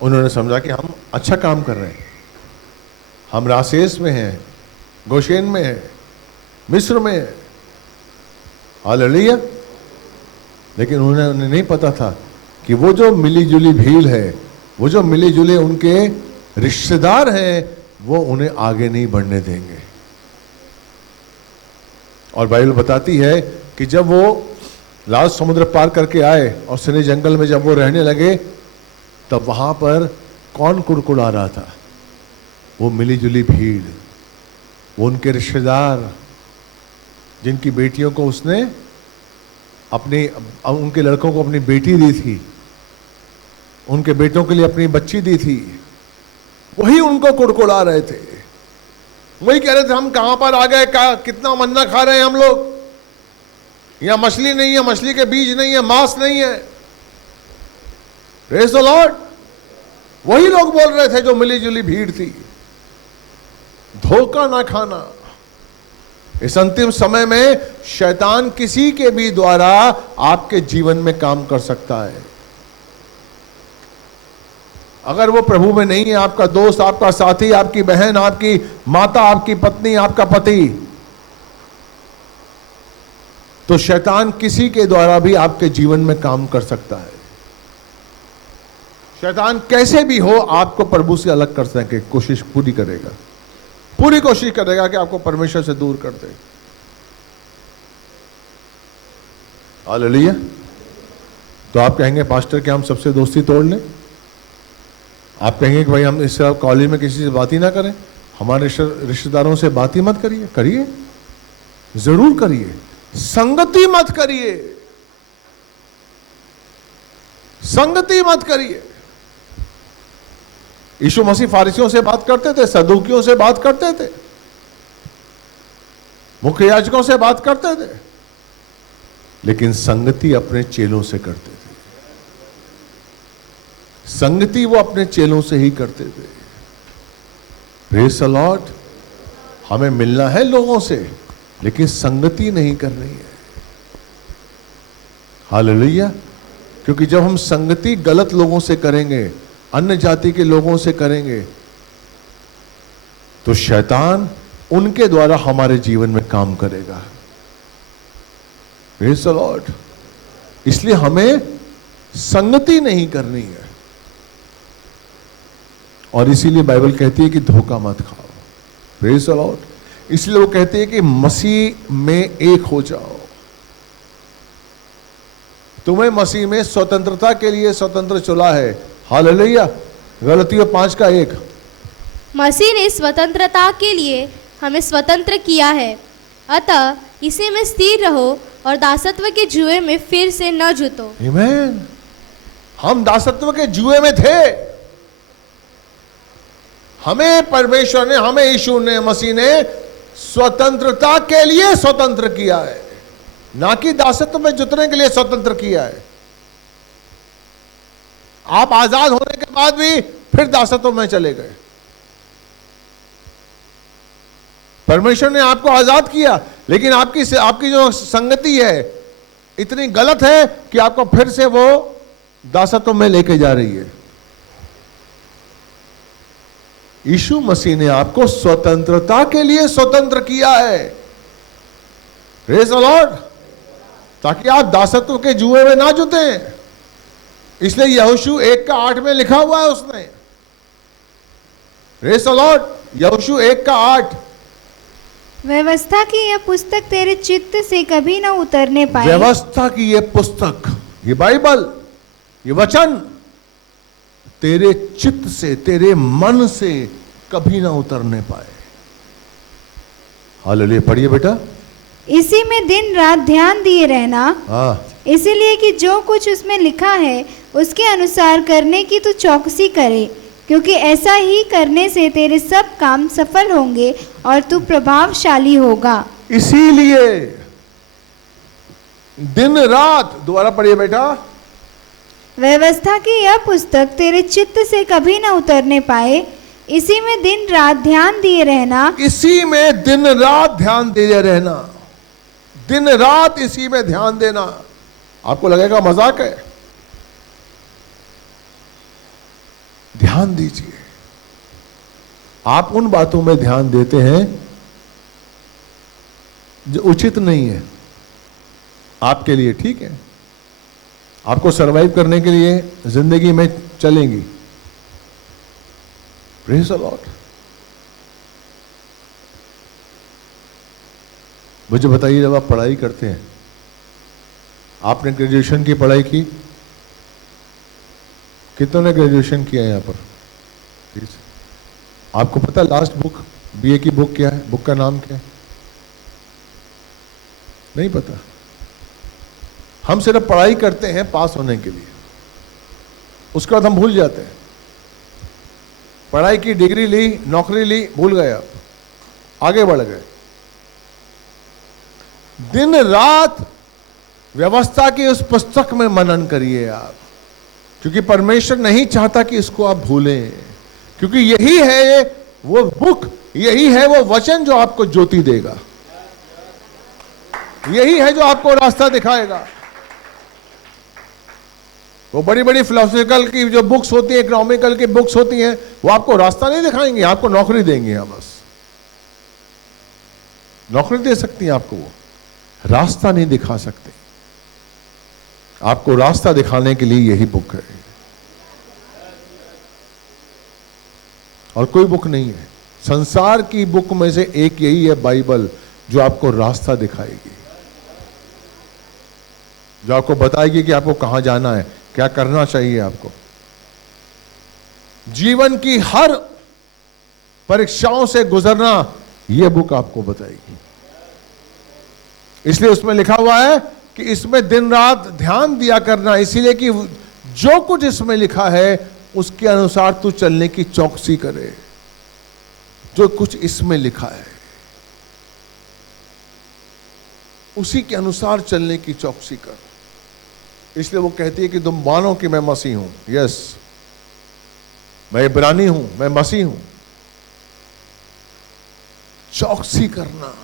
उन्होंने समझा कि हम अच्छा काम कर रहे हैं, हम रासेस में हैं, गोशेन में हैं, मिस्र में हैं। हालेलुया। लेकिन उन्हें नहीं पता था कि वो जो मिली जुली भीड़ है, वो जो मिले जुले उनके रिश्तेदार हैं, वो उन्हें आगे नहीं बढ़ने देंगे। और बाइबल बताती है कि जब वो लाल समुद्र पार करके आए और सनी जंगल में जब वो रहने लगे, तब वहां पर कौन कुड़कुड़ा रहा था? वो मिली जुली भीड़, वो उनके रिश्तेदार जिनकी बेटियों को उसने उनके लड़कों को अपनी बेटी दी थी, उनके बेटों के लिए अपनी बच्ची दी थी, वही उनको कुड़कुड़ा रहे थे। वही कह रहे थे हम कहां पर आ गए, कितना मन्ना खा रहे हैं हम लोग, यहां मछली नहीं है, मछली के बीज नहीं है, मांस नहीं है। Praise the Lord. वही लोग बोल रहे थे जो मिली जुली भीड़ थी। धोखा ना खाना। इस अंतिम समय में शैतान किसी के भी द्वारा आपके जीवन में काम कर सकता है। अगर वो प्रभु में नहीं है, आपका दोस्त, आपका साथी, आपकी बहन, आपकी माता, आपकी पत्नी, आपका पति, तो शैतान किसी के द्वारा भी आपके जीवन में काम कर सकता है। शैतान कैसे भी हो आपको प्रभु से अलग कर सके, कोशिश पूरी करेगा, पूरी कोशिश करेगा कि आपको परमेश्वर से दूर कर दे। हालेलुया। तो आप कहेंगे पास्टर क्या हम सबसे दोस्ती तोड़ लें? आप कहेंगे कि भाई हम इस कॉलेज में किसी से बात ही ना करें, हमारे रिश्तेदारों से बात ही मत करिए। करिए, जरूर करिए, संगति मत करिए, संगति मत करिए। यीशु मसीह फारिसियों से बात करते थे, सदूकियों से बात करते थे, मुख्य याजकों से बात करते थे, लेकिन संगति अपने चेलों से करते थे। संगति वो अपने चेलों से ही करते थे। Praise the Lord. हमें मिलना है लोगों से, लेकिन संगति नहीं करनी है। हालेलुया। क्योंकि जब हम संगति गलत लोगों से करेंगे, अन्य जाति के लोगों से करेंगे, तो शैतान उनके द्वारा हमारे जीवन में काम करेगा। Praise the Lord. इसलिए हमें संगति नहीं करनी है, और इसीलिए बाइबल कहती है कि धोखा मत खाओ। Praise the Lord. इसलिए वो कहती है कि मसीह में एक हो जाओ। तुम्हें मसीह में स्वतंत्रता के लिए स्वतंत्र चुना है। हालेलुया। गलतियों 5:1। मसीह ने स्वतंत्रता के लिए हमें स्वतंत्र किया है, अतः इसी में स्थिर रहो और दासत्व के जुए में फिर से न जुतो। आमीन। हम दासत्व के जुए में थे, हमें परमेश्वर ने, हमें यीशु ने, मसीह ने स्वतंत्रता के लिए स्वतंत्र किया है, ना कि दासत्व में जुतने के लिए स्वतंत्र किया है। आप आजाद होने के बाद भी फिर दासत्व में चले गए। परमेश्वर ने आपको आजाद किया, लेकिन आपकी जो संगति है इतनी गलत है कि आपको फिर से वो दासत्व में लेके जा रही है। यीशु मसीह ने आपको स्वतंत्रता के लिए स्वतंत्र किया है। Praise the Lord. ताकि आप दासत्व के जुए में ना जुतें। इसलिए यहोशू 1:8 में लिखा हुआ है उसने। Praise the Lord. यहोशू 1:8। व्यवस्था की यह पुस्तक तेरे चित्त से कभी न उतरने पाए। व्यवस्था की यह पुस्तक, ये बाइबल, ये वचन तेरे चित्त से, तेरे मन से कभी ना उतरने पाए। हालेलुया। पढ़िए बेटा। इसी में दिन रात ध्यान दिए रहना, हाँ, इसीलिए कि जो कुछ उसमें लिखा है उसके अनुसार करने की तू चौकसी करे, क्योंकि ऐसा ही करने से तेरे सब काम सफल होंगे और तू प्रभावशाली होगा। इसीलिए दिन रात, दोबारा पढ़िए बेटा। व्यवस्था की यह पुस्तक तेरे चित्त से कभी न उतरने पाए, इसी में दिन रात ध्यान दिए रहना। इसी में दिन रात ध्यान दिए रहना। दिन रात इसी में ध्यान देना। आपको लगेगा मजाक है, ध्यान दीजिए। आप उन बातों में ध्यान देते हैं जो उचित नहीं है आपके लिए, ठीक है, आपको सरवाइव करने के लिए जिंदगी में चलेंगी। Praise the Lord. मुझे बताइए, जब आप पढ़ाई करते हैं, आपने ग्रेजुएशन की पढ़ाई की, कितनों ने ग्रेजुएशन किया है यहाँ पर? आपको पता लास्ट बुक बीए की बुक क्या है? बुक का नाम क्या है? नहीं पता। हम सिर्फ पढ़ाई करते हैं पास होने के लिए, उसके बाद हम भूल जाते हैं। पढ़ाई की, डिग्री ली, नौकरी ली, भूल गए, आप आगे बढ़ गए। दिन रात व्यवस्था की उस पुस्तक में मनन करिए आप, क्योंकि परमेश्वर नहीं चाहता कि इसको आप भूलें, क्योंकि यही है वो बुक, यही है वो वचन जो आपको ज्योति देगा, यही है जो आपको रास्ता दिखाएगा। वो बड़ी बड़ी फिलोसॉफिकल की जो बुक्स होती है, इकोनॉमिकल की बुक्स होती हैं, वो आपको रास्ता नहीं दिखाएंगे, आपको नौकरी देंगे। यहाँ बस नौकरी दे सकती हैं आपको, वो रास्ता नहीं दिखा सकते। आपको रास्ता दिखाने के लिए यही बुक है, और कोई बुक नहीं है। संसार की बुक में से एक यही है बाइबल, जो आपको रास्ता दिखाएगी, जो आपको बताएगी कि आपको कहां जाना है, क्या करना चाहिए आपको। जीवन की हर परीक्षाओं से गुजरना यह बुक आपको बताएगी। इसलिए उसमें लिखा हुआ है कि इसमें दिन रात ध्यान दिया करना, इसीलिए कि जो कुछ इसमें लिखा है उसके अनुसार तू चलने की चौकसी करे। जो कुछ इसमें लिखा है उसी के अनुसार चलने की चौकसी कर। इसलिए वो कहती है कि तुम मानो कि मैं मसीह हूं। यस, मैं इब्रानी हूं, मैं मसीह हूं। चौकसी करना,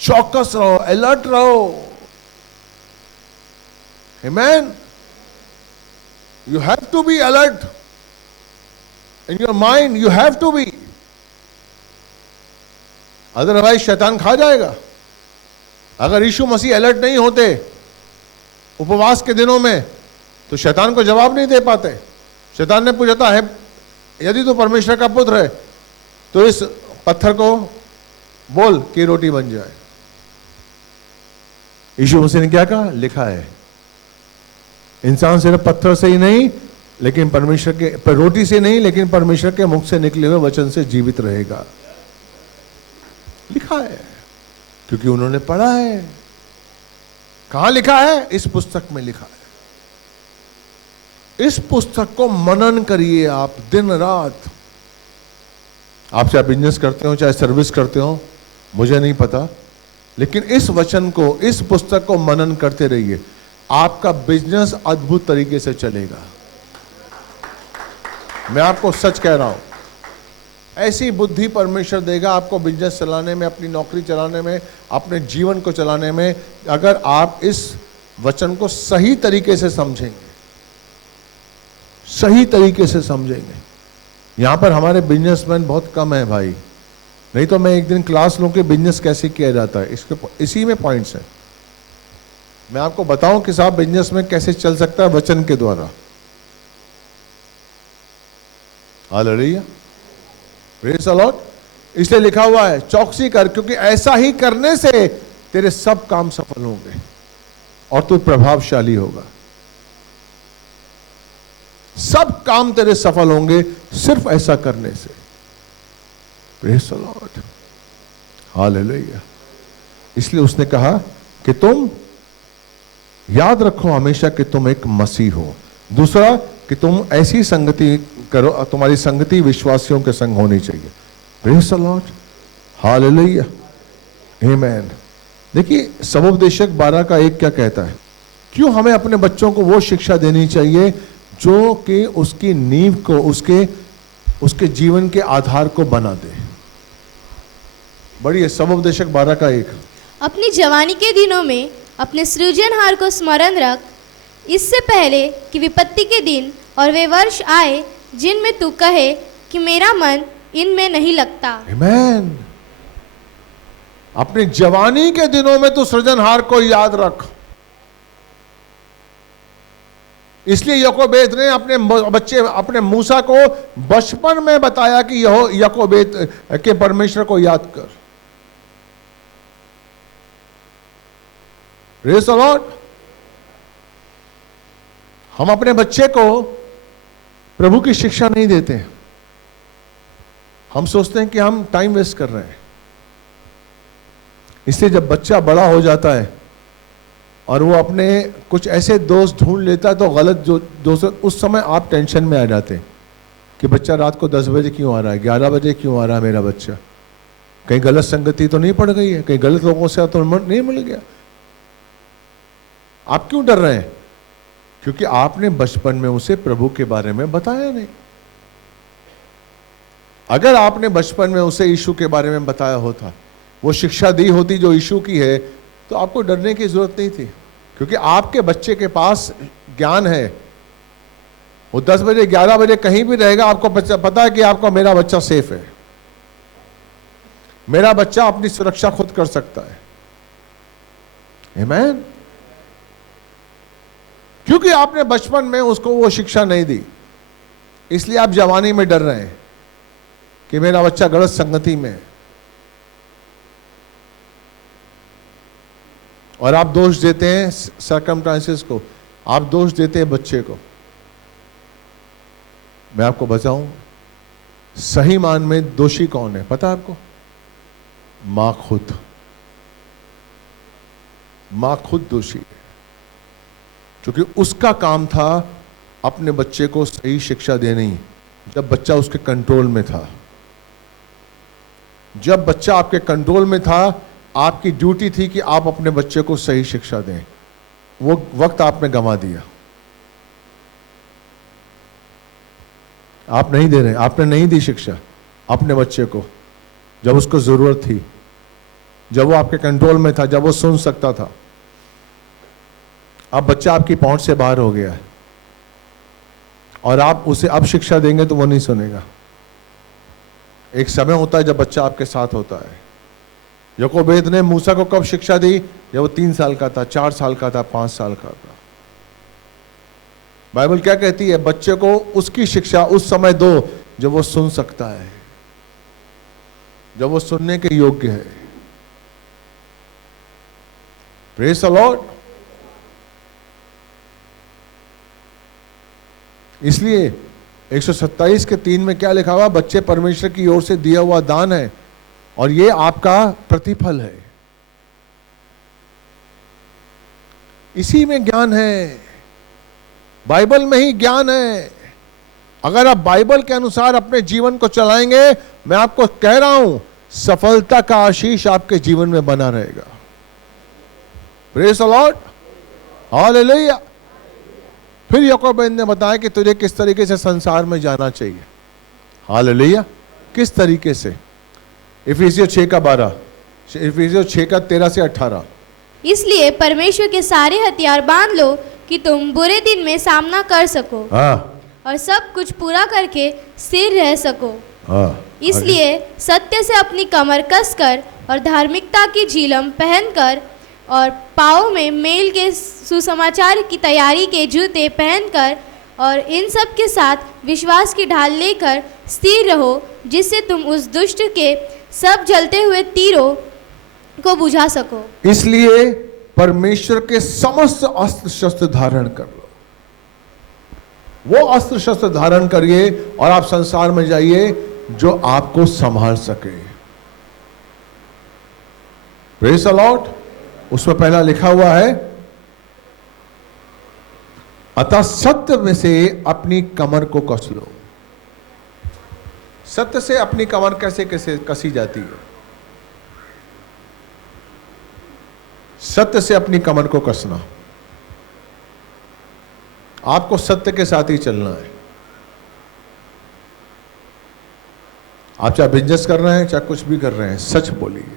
चौकस रहो, अलर्ट रहो। आमेन। You have to be alert in your mind, you have to be, otherwise शैतान खा जाएगा। अगर यीशु मसीह अलर्ट नहीं होते उपवास के दिनों में, तो शैतान को जवाब नहीं दे पाते। शैतान ने पूछा था, है यदि तू परमेश्वर का पुत्र है तो इस पत्थर को बोल कि रोटी बन जाए। यीशु मसीह ने क्या कहा? लिखा है, इंसान सिर्फ पत्थर से ही नहीं लेकिन परमेश्वर के, पर रोटी से नहीं लेकिन परमेश्वर के मुख से निकले हुए वचन से जीवित रहेगा। लिखा है, क्योंकि उन्होंने पढ़ा है। कहां लिखा है? इस पुस्तक में लिखा है। इस पुस्तक को मनन करिए आप दिन रात। आप चाहे बिजनेस करते हो, चाहे सर्विस करते हो, मुझे नहीं पता, लेकिन इस वचन को, इस पुस्तक को मनन करते रहिए। आपका बिजनेस अद्भुत तरीके से चलेगा। मैं आपको सच कह रहा हूं, ऐसी बुद्धि परमेश्वर देगा आपको बिजनेस चलाने में, अपनी नौकरी चलाने में, अपने जीवन को चलाने में, अगर आप इस वचन को सही तरीके से समझेंगे, सही तरीके से समझेंगे। यहां पर हमारे बिजनेसमैन बहुत कम है भाई, नहीं तो मैं एक दिन क्लास लूं कि बिजनेस कैसे किया जाता है। इसी में पॉइंट्स है। मैं आपको बताऊं कि साहब बिजनेस में कैसे चल सकता है वचन के द्वारा। Hallelujah, praise the Lord. इसलिए लिखा हुआ है चौकसी कर, क्योंकि ऐसा ही करने से तेरे सब काम सफल होंगे और तू प्रभावशाली होगा। सब काम तेरे सफल होंगे सिर्फ ऐसा करने से। Praise the Lord, hallelujah. इसलिए उसने कहा कि तुम याद रखो हमेशा कि तुम एक मसीह हो। दूसरा कि तुम ऐसी संगति करो, तुम्हारी संगति विश्वासियों के संग होनी चाहिए। प्रेज़ द लॉर्ड, हालेलुया, आमेन। देखिए सबोपदेशक 12:1 क्या कहता है? क्यों हमें अपने बच्चों को वो शिक्षा देनी चाहिए जो कि उसकी नींव को, उसके जीवन के आधार को बना दे। बढ़िए, सबोपदेशक 12:1। अपनी जवानी के दिनों में अपने सृजनहार को स्मरण रख, इससे पहले कि विपत्ति के दिन और वे वर्ष आए जिनमें तू कहे कि मेरा मन इनमें नहीं लगता। आमेन। अपनी जवानी के दिनों में तू सृजनहार को याद रख। इसलिए याकोबेद ने अपने बच्चे, अपने मूसा को बचपन में बताया कि याकोबेद के परमेश्वर को याद कर। Praise the Lord. हम अपने बच्चे को प्रभु की शिक्षा नहीं देते हैं। हम सोचते हैं कि हम टाइम वेस्ट कर रहे हैं। इसलिए जब बच्चा बड़ा हो जाता है और वो अपने कुछ ऐसे दोस्त ढूंढ लेता है तो गलत जो दोस्त, उस समय आप टेंशन में आ जाते हैं कि बच्चा रात को 10 बजे क्यों आ रहा है, 11 बजे क्यों आ रहा है मेरा बच्चा, कहीं गलत संगति तो नहीं पड़ गई है, कहीं गलत लोगों से तो नहीं मिल गया। आप क्यों डर रहे हैं? क्योंकि आपने बचपन में उसे प्रभु के बारे में बताया नहीं। अगर आपने बचपन में उसे यीशु के बारे में बताया होता, वो शिक्षा दी होती जो यीशु की है, तो आपको डरने की जरूरत नहीं थी। क्योंकि आपके बच्चे के पास ज्ञान है। वो 10 बजे 11 बजे कहीं भी रहेगा, आपको पता है कि आपका मेरा बच्चा सेफ है, मेरा बच्चा अपनी सुरक्षा खुद कर सकता है। आमीन। क्योंकि आपने बचपन में उसको वो शिक्षा नहीं दी, इसलिए आप जवानी में डर रहे हैं कि मेरा बच्चा गलत संगति में है। और आप दोष देते हैं सर्कमस्टांसेस को, आप दोष देते हैं बच्चे को। मैं आपको बताऊं, सही मान में दोषी कौन है पता है आपको? मां खुद। मां खुद दोषी है, क्योंकि उसका काम था अपने बच्चे को सही शिक्षा देनी जब बच्चा उसके कंट्रोल में था। जब बच्चा आपके कंट्रोल में था, आपकी ड्यूटी थी कि आप अपने बच्चे को सही शिक्षा दें। वो वक्त आपने गंवा दिया। आप नहीं दे रहे, आपने नहीं दी शिक्षा अपने बच्चे को जब उसको जरूरत थी, जब वो आपके कंट्रोल में था, जब वो सुन सकता था। अब बच्चा आपकी पहुंच से बाहर हो गया है और आप उसे अब शिक्षा देंगे तो वो नहीं सुनेगा। एक समय होता है जब बच्चा आपके साथ होता है। याकूब ने मूसा को कब शिक्षा दी? जब वो 3 साल का था, 4 साल का था, 5 साल का था। बाइबल क्या कहती है? बच्चे को उसकी शिक्षा उस समय दो जब वो सुन सकता है, जब वो सुनने के योग्य है। Praise the Lord. इसलिए 127 के 3 में क्या लिखा हुआ? बच्चे परमेश्वर की ओर से दिया हुआ दान है और ये आपका प्रतिफल है। इसी में ज्ञान है, बाइबल में ही ज्ञान है। अगर आप बाइबल के अनुसार अपने जीवन को चलाएंगे, मैं आपको कह रहा हूं, सफलता का आशीष आपके जीवन में बना रहेगा। Praise the Lord, hallelujah. फिर याकूब ने बताया कि तुझे किस तरीके से संसार में जाना चाहिए। हालेलुया। किस तरीके से? इफिसियों 6 का 12, इफिसियों 6 का 13 से 18। इसलिए परमेश्वर के सारे हथियार बांध लो कि तुम बुरे दिन में सामना कर सको और सब कुछ पूरा करके स्थिर रह सको। इसलिए सत्य से अपनी कमर कसकर और धार्मिकता की झिलम पहनकर और पाँव में मेल के सुसमाचार की तैयारी के जूते पहनकर और इन सब के साथ विश्वास की ढाल लेकर स्थिर रहो, जिससे तुम उस दुष्ट के सब जलते हुए तीरों को बुझा सको। इसलिए परमेश्वर के समस्त अस्त्र शस्त्र धारण कर लो। वो अस्त्र शस्त्र धारण करिए और आप संसार में जाइए जो आपको संभाल सके। Praise the Lord. उसमें पहला लिखा हुआ है, अतः सत्य में से अपनी कमर को कस लो। सत्य से अपनी कमर कैसे कैसे कसी जाती है? सत्य से अपनी कमर को कसना। आपको सत्य के साथ ही चलना है। आप चाहे बिजनेस कर रहे हैं, चाहे कुछ भी कर रहे हैं, सच बोलिए।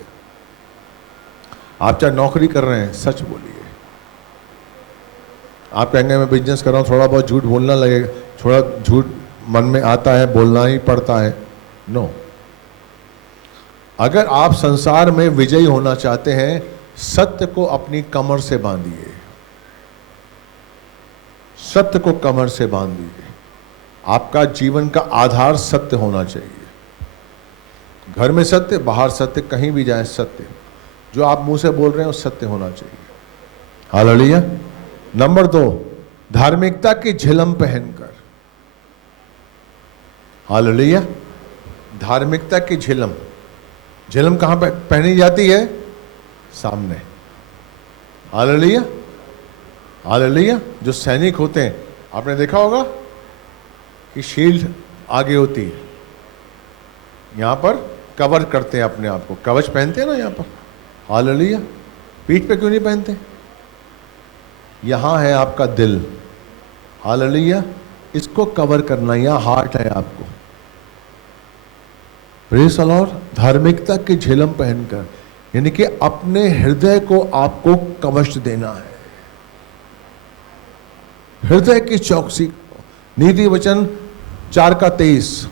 आप चाहे नौकरी कर रहे हैं, सच बोलिए। आप कहेंगे मैं बिजनेस कर रहा हूं, थोड़ा बहुत झूठ बोलना लगेगा, थोड़ा झूठ मन में आता है, बोलना ही पड़ता है। नो। अगर आप संसार में विजयी होना चाहते हैं, सत्य को अपनी कमर से बांधिए। सत्य को कमर से बांध दीजिए। आपका जीवन का आधार सत्य होना चाहिए। घर में सत्य, बाहर सत्य, कहीं भी जाए सत्य। जो आप मुंह से बोल रहे हैं वो सत्य होना चाहिए। हालेलुया। नंबर 2, धार्मिकता की झिलम पहनकर। हालेलुया। धार्मिकता की झिलम। झिलम कहां पहनी जाती है? सामने। हालेलुया। हालेलुया। जो सैनिक होते हैं, आपने देखा होगा कि शील्ड आगे होती है, यहां पर कवर करते हैं अपने आप को, कवच पहनते हैं ना यहां पर। हालेलुया। पीठ पे क्यों नहीं पहनते? यहां है आपका दिल। हालेलुया। इसको कवर करना, यहां हार्ट है आपको। Praise the Lord. धार्मिकता की झिलम पहनकर, यानी कि अपने हृदय को आपको कवच देना है, हृदय की चौकसी। नीति वचन 4:23,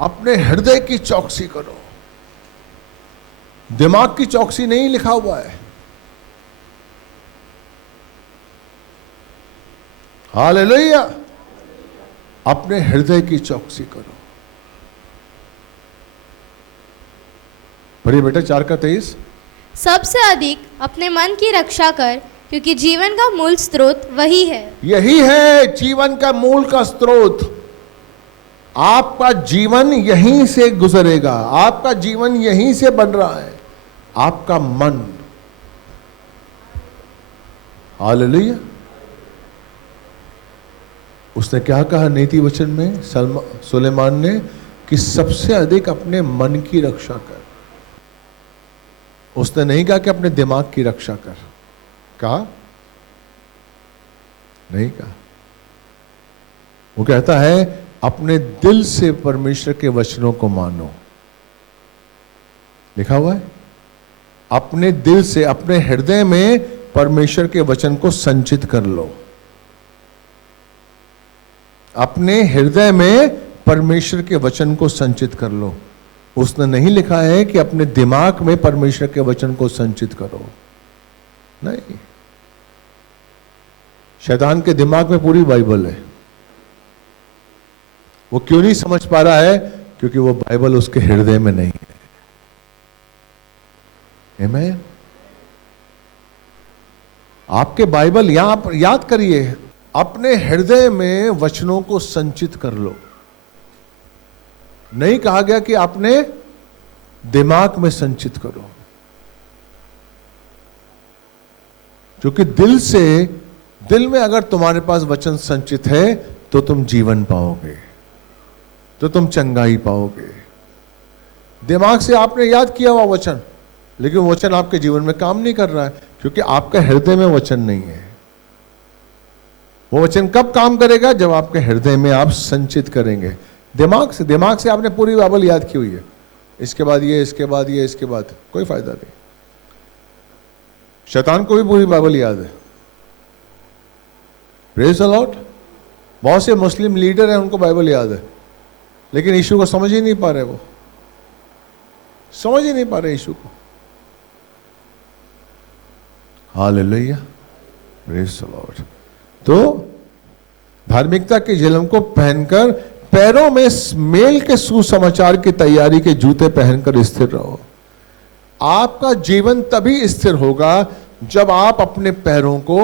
अपने हृदय की चौकसी करो। दिमाग की चौकसी नहीं लिखा हुआ है। हालेलुया। अपने हृदय की चौकसी करो। पढ़िए बेटा 4:23। सबसे अधिक अपने मन की रक्षा कर, क्योंकि जीवन का मूल स्रोत वही है। यही है जीवन का मूल का स्रोत। आपका जीवन यहीं से गुजरेगा, आपका जीवन यहीं से बन रहा है, आपका मन। हालेलुया। उसने क्या कहा नीति वचन में सुलेमान ने, कि सबसे अधिक अपने मन की रक्षा कर। उसने नहीं कहा कि अपने दिमाग की रक्षा कर, कहा नहीं कहा। वो कहता है अपने दिल से परमेश्वर के वचनों को मानो। लिखा हुआ है, अपने दिल से, अपने हृदय में परमेश्वर के वचन को संचित कर लो। अपने हृदय में परमेश्वर के वचन को संचित कर लो। उसने नहीं लिखा है कि अपने दिमाग में परमेश्वर के वचन को संचित करो, नहीं। शैतान के दिमाग में पूरी बाइबल है। वो क्यों नहीं समझ पा रहा है? क्योंकि वो बाइबल उसके हृदय में नहीं है। आमीन। आपके बाइबल यहां पर याद करिए, अपने हृदय में वचनों को संचित कर लो। नहीं कहा गया कि आपने दिमाग में संचित करो, क्योंकि दिल में अगर तुम्हारे पास वचन संचित है तो तुम जीवन पाओगे, तो तुम चंगाई पाओगे। दिमाग से आपने याद किया हुआ वचन, लेकिन वचन आपके जीवन में काम नहीं कर रहा है, क्योंकि आपके हृदय में वचन नहीं है। वो वचन कब काम करेगा? जब आपके हृदय में आप संचित करेंगे। दिमाग से आपने पूरी बाइबल याद की हुई है, इसके बाद ये, इसके बाद ये, इसके बाद, कोई फायदा नहीं। शैतान को भी पूरी बाइबल याद है। Praise the Lord. बहुत से मुस्लिम लीडर हैं, उनको बाइबल याद है, लेकिन यीशु को समझ ही नहीं पा रहे। वो समझ ही नहीं पा रहे यीशु को। हालेलुया। Praise the Lord. तो धार्मिकता के झिलम को पहनकर, पैरों में मेल के सुसमाचार की तैयारी के जूते पहनकर स्थिर रहो। आपका जीवन तभी स्थिर होगा जब आप अपने पैरों को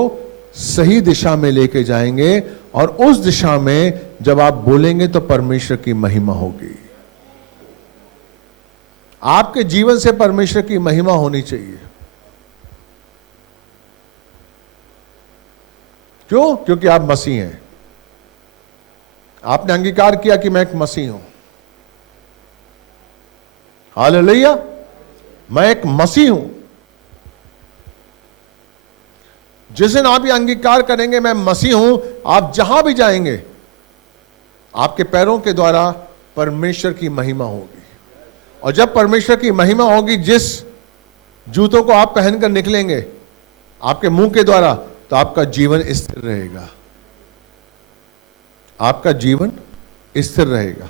सही दिशा में लेके जाएंगे, और उस दिशा में जब आप बोलेंगे तो परमेश्वर की महिमा होगी। आपके जीवन से परमेश्वर की महिमा होनी चाहिए। क्यों? क्योंकि आप मसीह हैं। आपने अंगीकार किया कि मैं एक मसीह हूं। हालेलुया। मैं एक मसीह हूं। जिस दिन आप ये अंगीकार करेंगे मैं मसीह हूं, आप जहां भी जाएंगे आपके पैरों के द्वारा परमेश्वर की महिमा होगी। और जब परमेश्वर की महिमा होगी, जिस जूतों को आप पहनकर निकलेंगे आपके मुंह के द्वारा, तो आपका जीवन स्थिर रहेगा। आपका जीवन स्थिर रहेगा।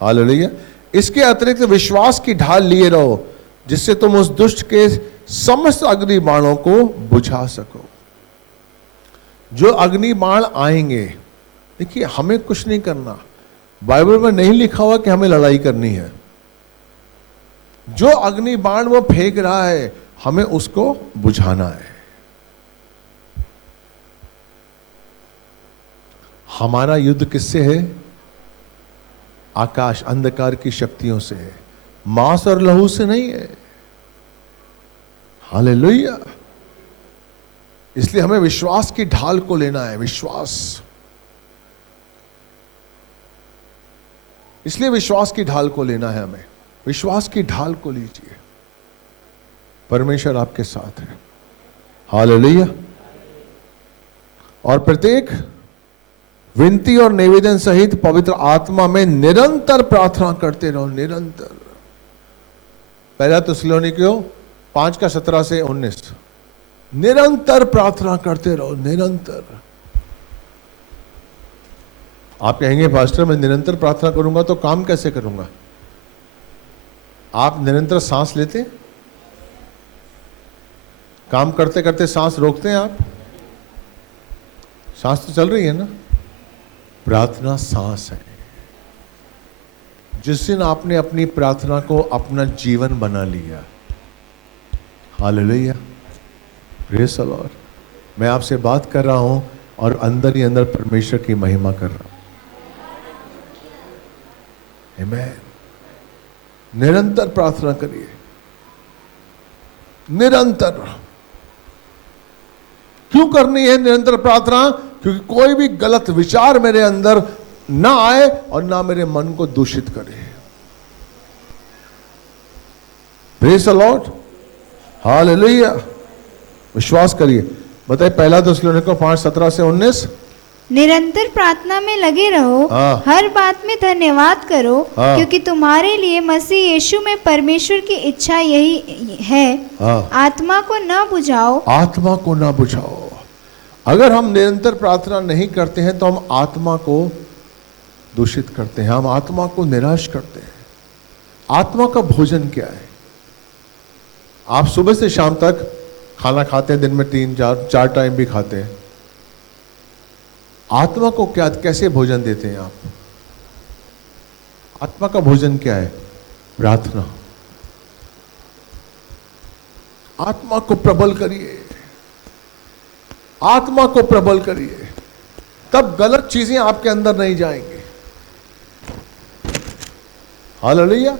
हालेलुया। इसके अतिरिक्त विश्वास की ढाल लिए रहो, जिससे तुम उस दुष्ट के समस्त अग्नि बाणों को बुझा सको। जो अग्नि बाण आएंगे, देखिए हमें कुछ नहीं करना। बाइबल में नहीं लिखा हुआ कि हमें लड़ाई करनी है। जो अग्नि बाण वो फेंक रहा है, हमें उसको बुझाना है। हमारा युद्ध किससे है? आकाश अंधकार की शक्तियों से है, मांस और लहू से नहीं है। हालेलुया। इसलिए हमें विश्वास की ढाल को लेना है। विश्वास, इसलिए विश्वास की ढाल को लेना है हमें। विश्वास की ढाल को लीजिए, परमेश्वर आपके साथ है। हालेलुया। और प्रत्येक विनती और निवेदन सहित पवित्र आत्मा में निरंतर प्रार्थना करते रहो। निरंतर। पहला थिस्सलुनीकियों 5:17-19। निरंतर प्रार्थना करते रहो, निरंतर। आप कहेंगे पास्टर मैं निरंतर प्रार्थना करूंगा तो काम कैसे करूंगा? आप निरंतर सांस लेते, काम करते करते सांस रोकते हैं आप? सांस तो चल रही है ना। प्रार्थना सांस है। जिस दिन आपने अपनी प्रार्थना को अपना जीवन बना लिया, हालेलुया, प्रेज़ द लॉर्ड, मैं आपसे बात कर रहा हूं और अंदर ही अंदर परमेश्वर की महिमा कर रहा हूं। आमीन। निरंतर प्रार्थना करिए, निरंतर। क्यों करनी है निरंतर प्रार्थना? क्योंकि कोई भी गलत विचार मेरे अंदर ना आए और ना मेरे मन को दूषित करे। Praise the Lord, hallelujah. विश्वास करिए। बताइए, पहला थिस्सलुनीकियों 5:17-19। निरंतर प्रार्थना में लगे रहो, हर बात में धन्यवाद करो, क्योंकि तुम्हारे लिए मसीह यीशु में परमेश्वर की इच्छा यही है। आत्मा को न बुझाओ। आत्मा को न बुझाओ। अगर हम निरंतर प्रार्थना नहीं करते हैं तो हम आत्मा को दूषित करते हैं, हम आत्मा को निराश करते हैं। आत्मा का भोजन क्या है? आप सुबह से शाम तक खाना खाते हैं, दिन में 3-4 टाइम भी खाते हैं। आत्मा को क्या, कैसे भोजन देते हैं आप? आत्मा का भोजन क्या है? प्रार्थना। आत्मा को प्रबल करिए, आत्मा को प्रबल करिए, तब गलत चीजें आपके अंदर नहीं जाएंगी। हालेलुया।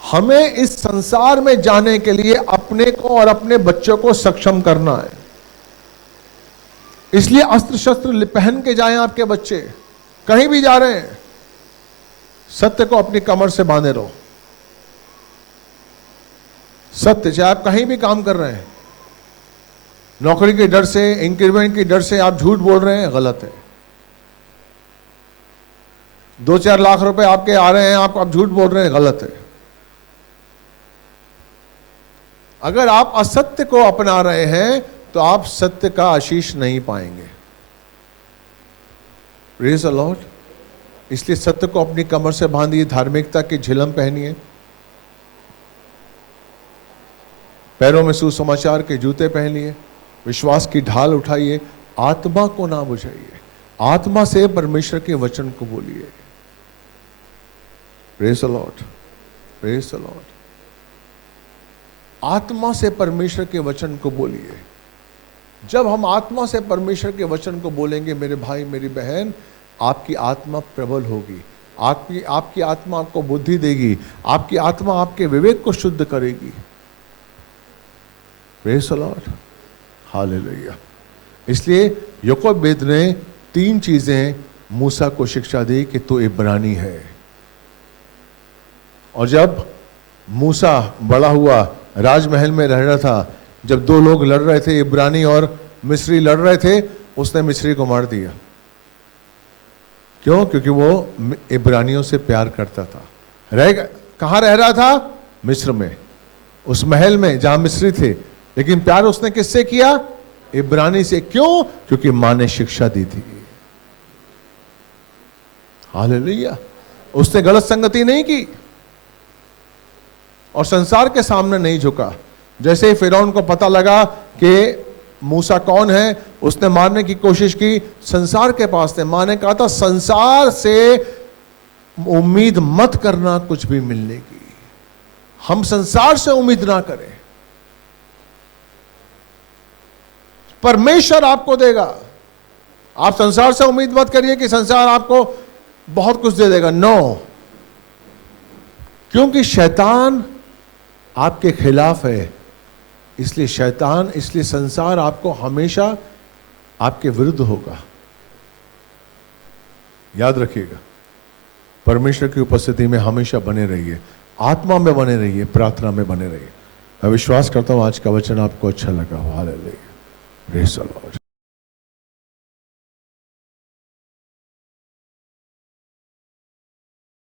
हमें इस संसार में जाने के लिए अपने को और अपने बच्चों को सक्षम करना है। इसलिए अस्त्र शस्त्र पहन के जाएं आपके बच्चे। कहीं भी जा रहे हैं, सत्य को अपनी कमर से बांधे रहो। सत्य, चाहे आप कहीं भी काम कर रहे हैं, नौकरी के डर से, इंक्रीमेंट के डर से आप झूठ बोल रहे हैं, गलत है। 2-4 लाख रुपए आपके आ रहे हैं, आप झूठ बोल रहे हैं, गलत है। अगर आप असत्य को अपना रहे हैं तो आप सत्य का आशीष नहीं पाएंगे। Praise the Lord. इसलिए सत्य को अपनी कमर से बांधिए, धार्मिकता की झिलम पहनिए, पैरों में सुसमाचार के जूते पहनिए, विश्वास की ढाल उठाइए, आत्मा को ना बुझाइए, आत्मा से परमेश्वर के वचन को बोलिए। Praise the Lord, praise the Lord. आत्मा से परमेश्वर के वचन को बोलिए। जब हम आत्मा से परमेश्वर के वचन को बोलेंगे, मेरे भाई मेरी बहन, आपकी आत्मा प्रबल होगी। आपकी आत्मा आपको बुद्धि देगी, आपकी आत्मा आपके विवेक को शुद्ध करेगी। Praise the Lord, hallelujah. इसलिए याकूब ने 3 चीजें मूसा को शिक्षा दी कि तू इब्रानी है। और जब मूसा बड़ा हुआ, राजमहल में रह रहा था, जब 2 लोग लड़ रहे थे, इब्रानी और मिस्री लड़ रहे थे, उसने मिस्री को मार दिया। क्यों? क्योंकि वो इब्रानियों से प्यार करता था। कहाँ रह रहा था? मिस्र में, उस महल में जहां मिस्री थे, लेकिन प्यार उसने किससे किया? इब्रानी से। क्यों? क्योंकि मां ने शिक्षा दी थी। हालेलुया। उसने गलत संगति नहीं की और संसार के सामने नहीं झुका। जैसे ही फिरौन को पता लगा कि मूसा कौन है, उसने मारने की कोशिश की, संसार के पास थे। मां ने कहा था संसार से उम्मीद मत करना कुछ भी मिलने की। हम संसार से उम्मीद ना करें, परमेश्वर आपको देगा। आप संसार से उम्मीद मत करिए कि संसार आपको बहुत कुछ दे देगा। नो, क्योंकि शैतान आपके खिलाफ है, इसलिए संसार आपको हमेशा आपके विरुद्ध होगा। याद रखिएगा, परमेश्वर की उपस्थिति में हमेशा बने रहिए, आत्मा में बने रहिए, प्रार्थना में बने रहिए। मैं विश्वास करता हूं आज का वचन आपको अच्छा लगा हो। Hallelujah, praise the Lord.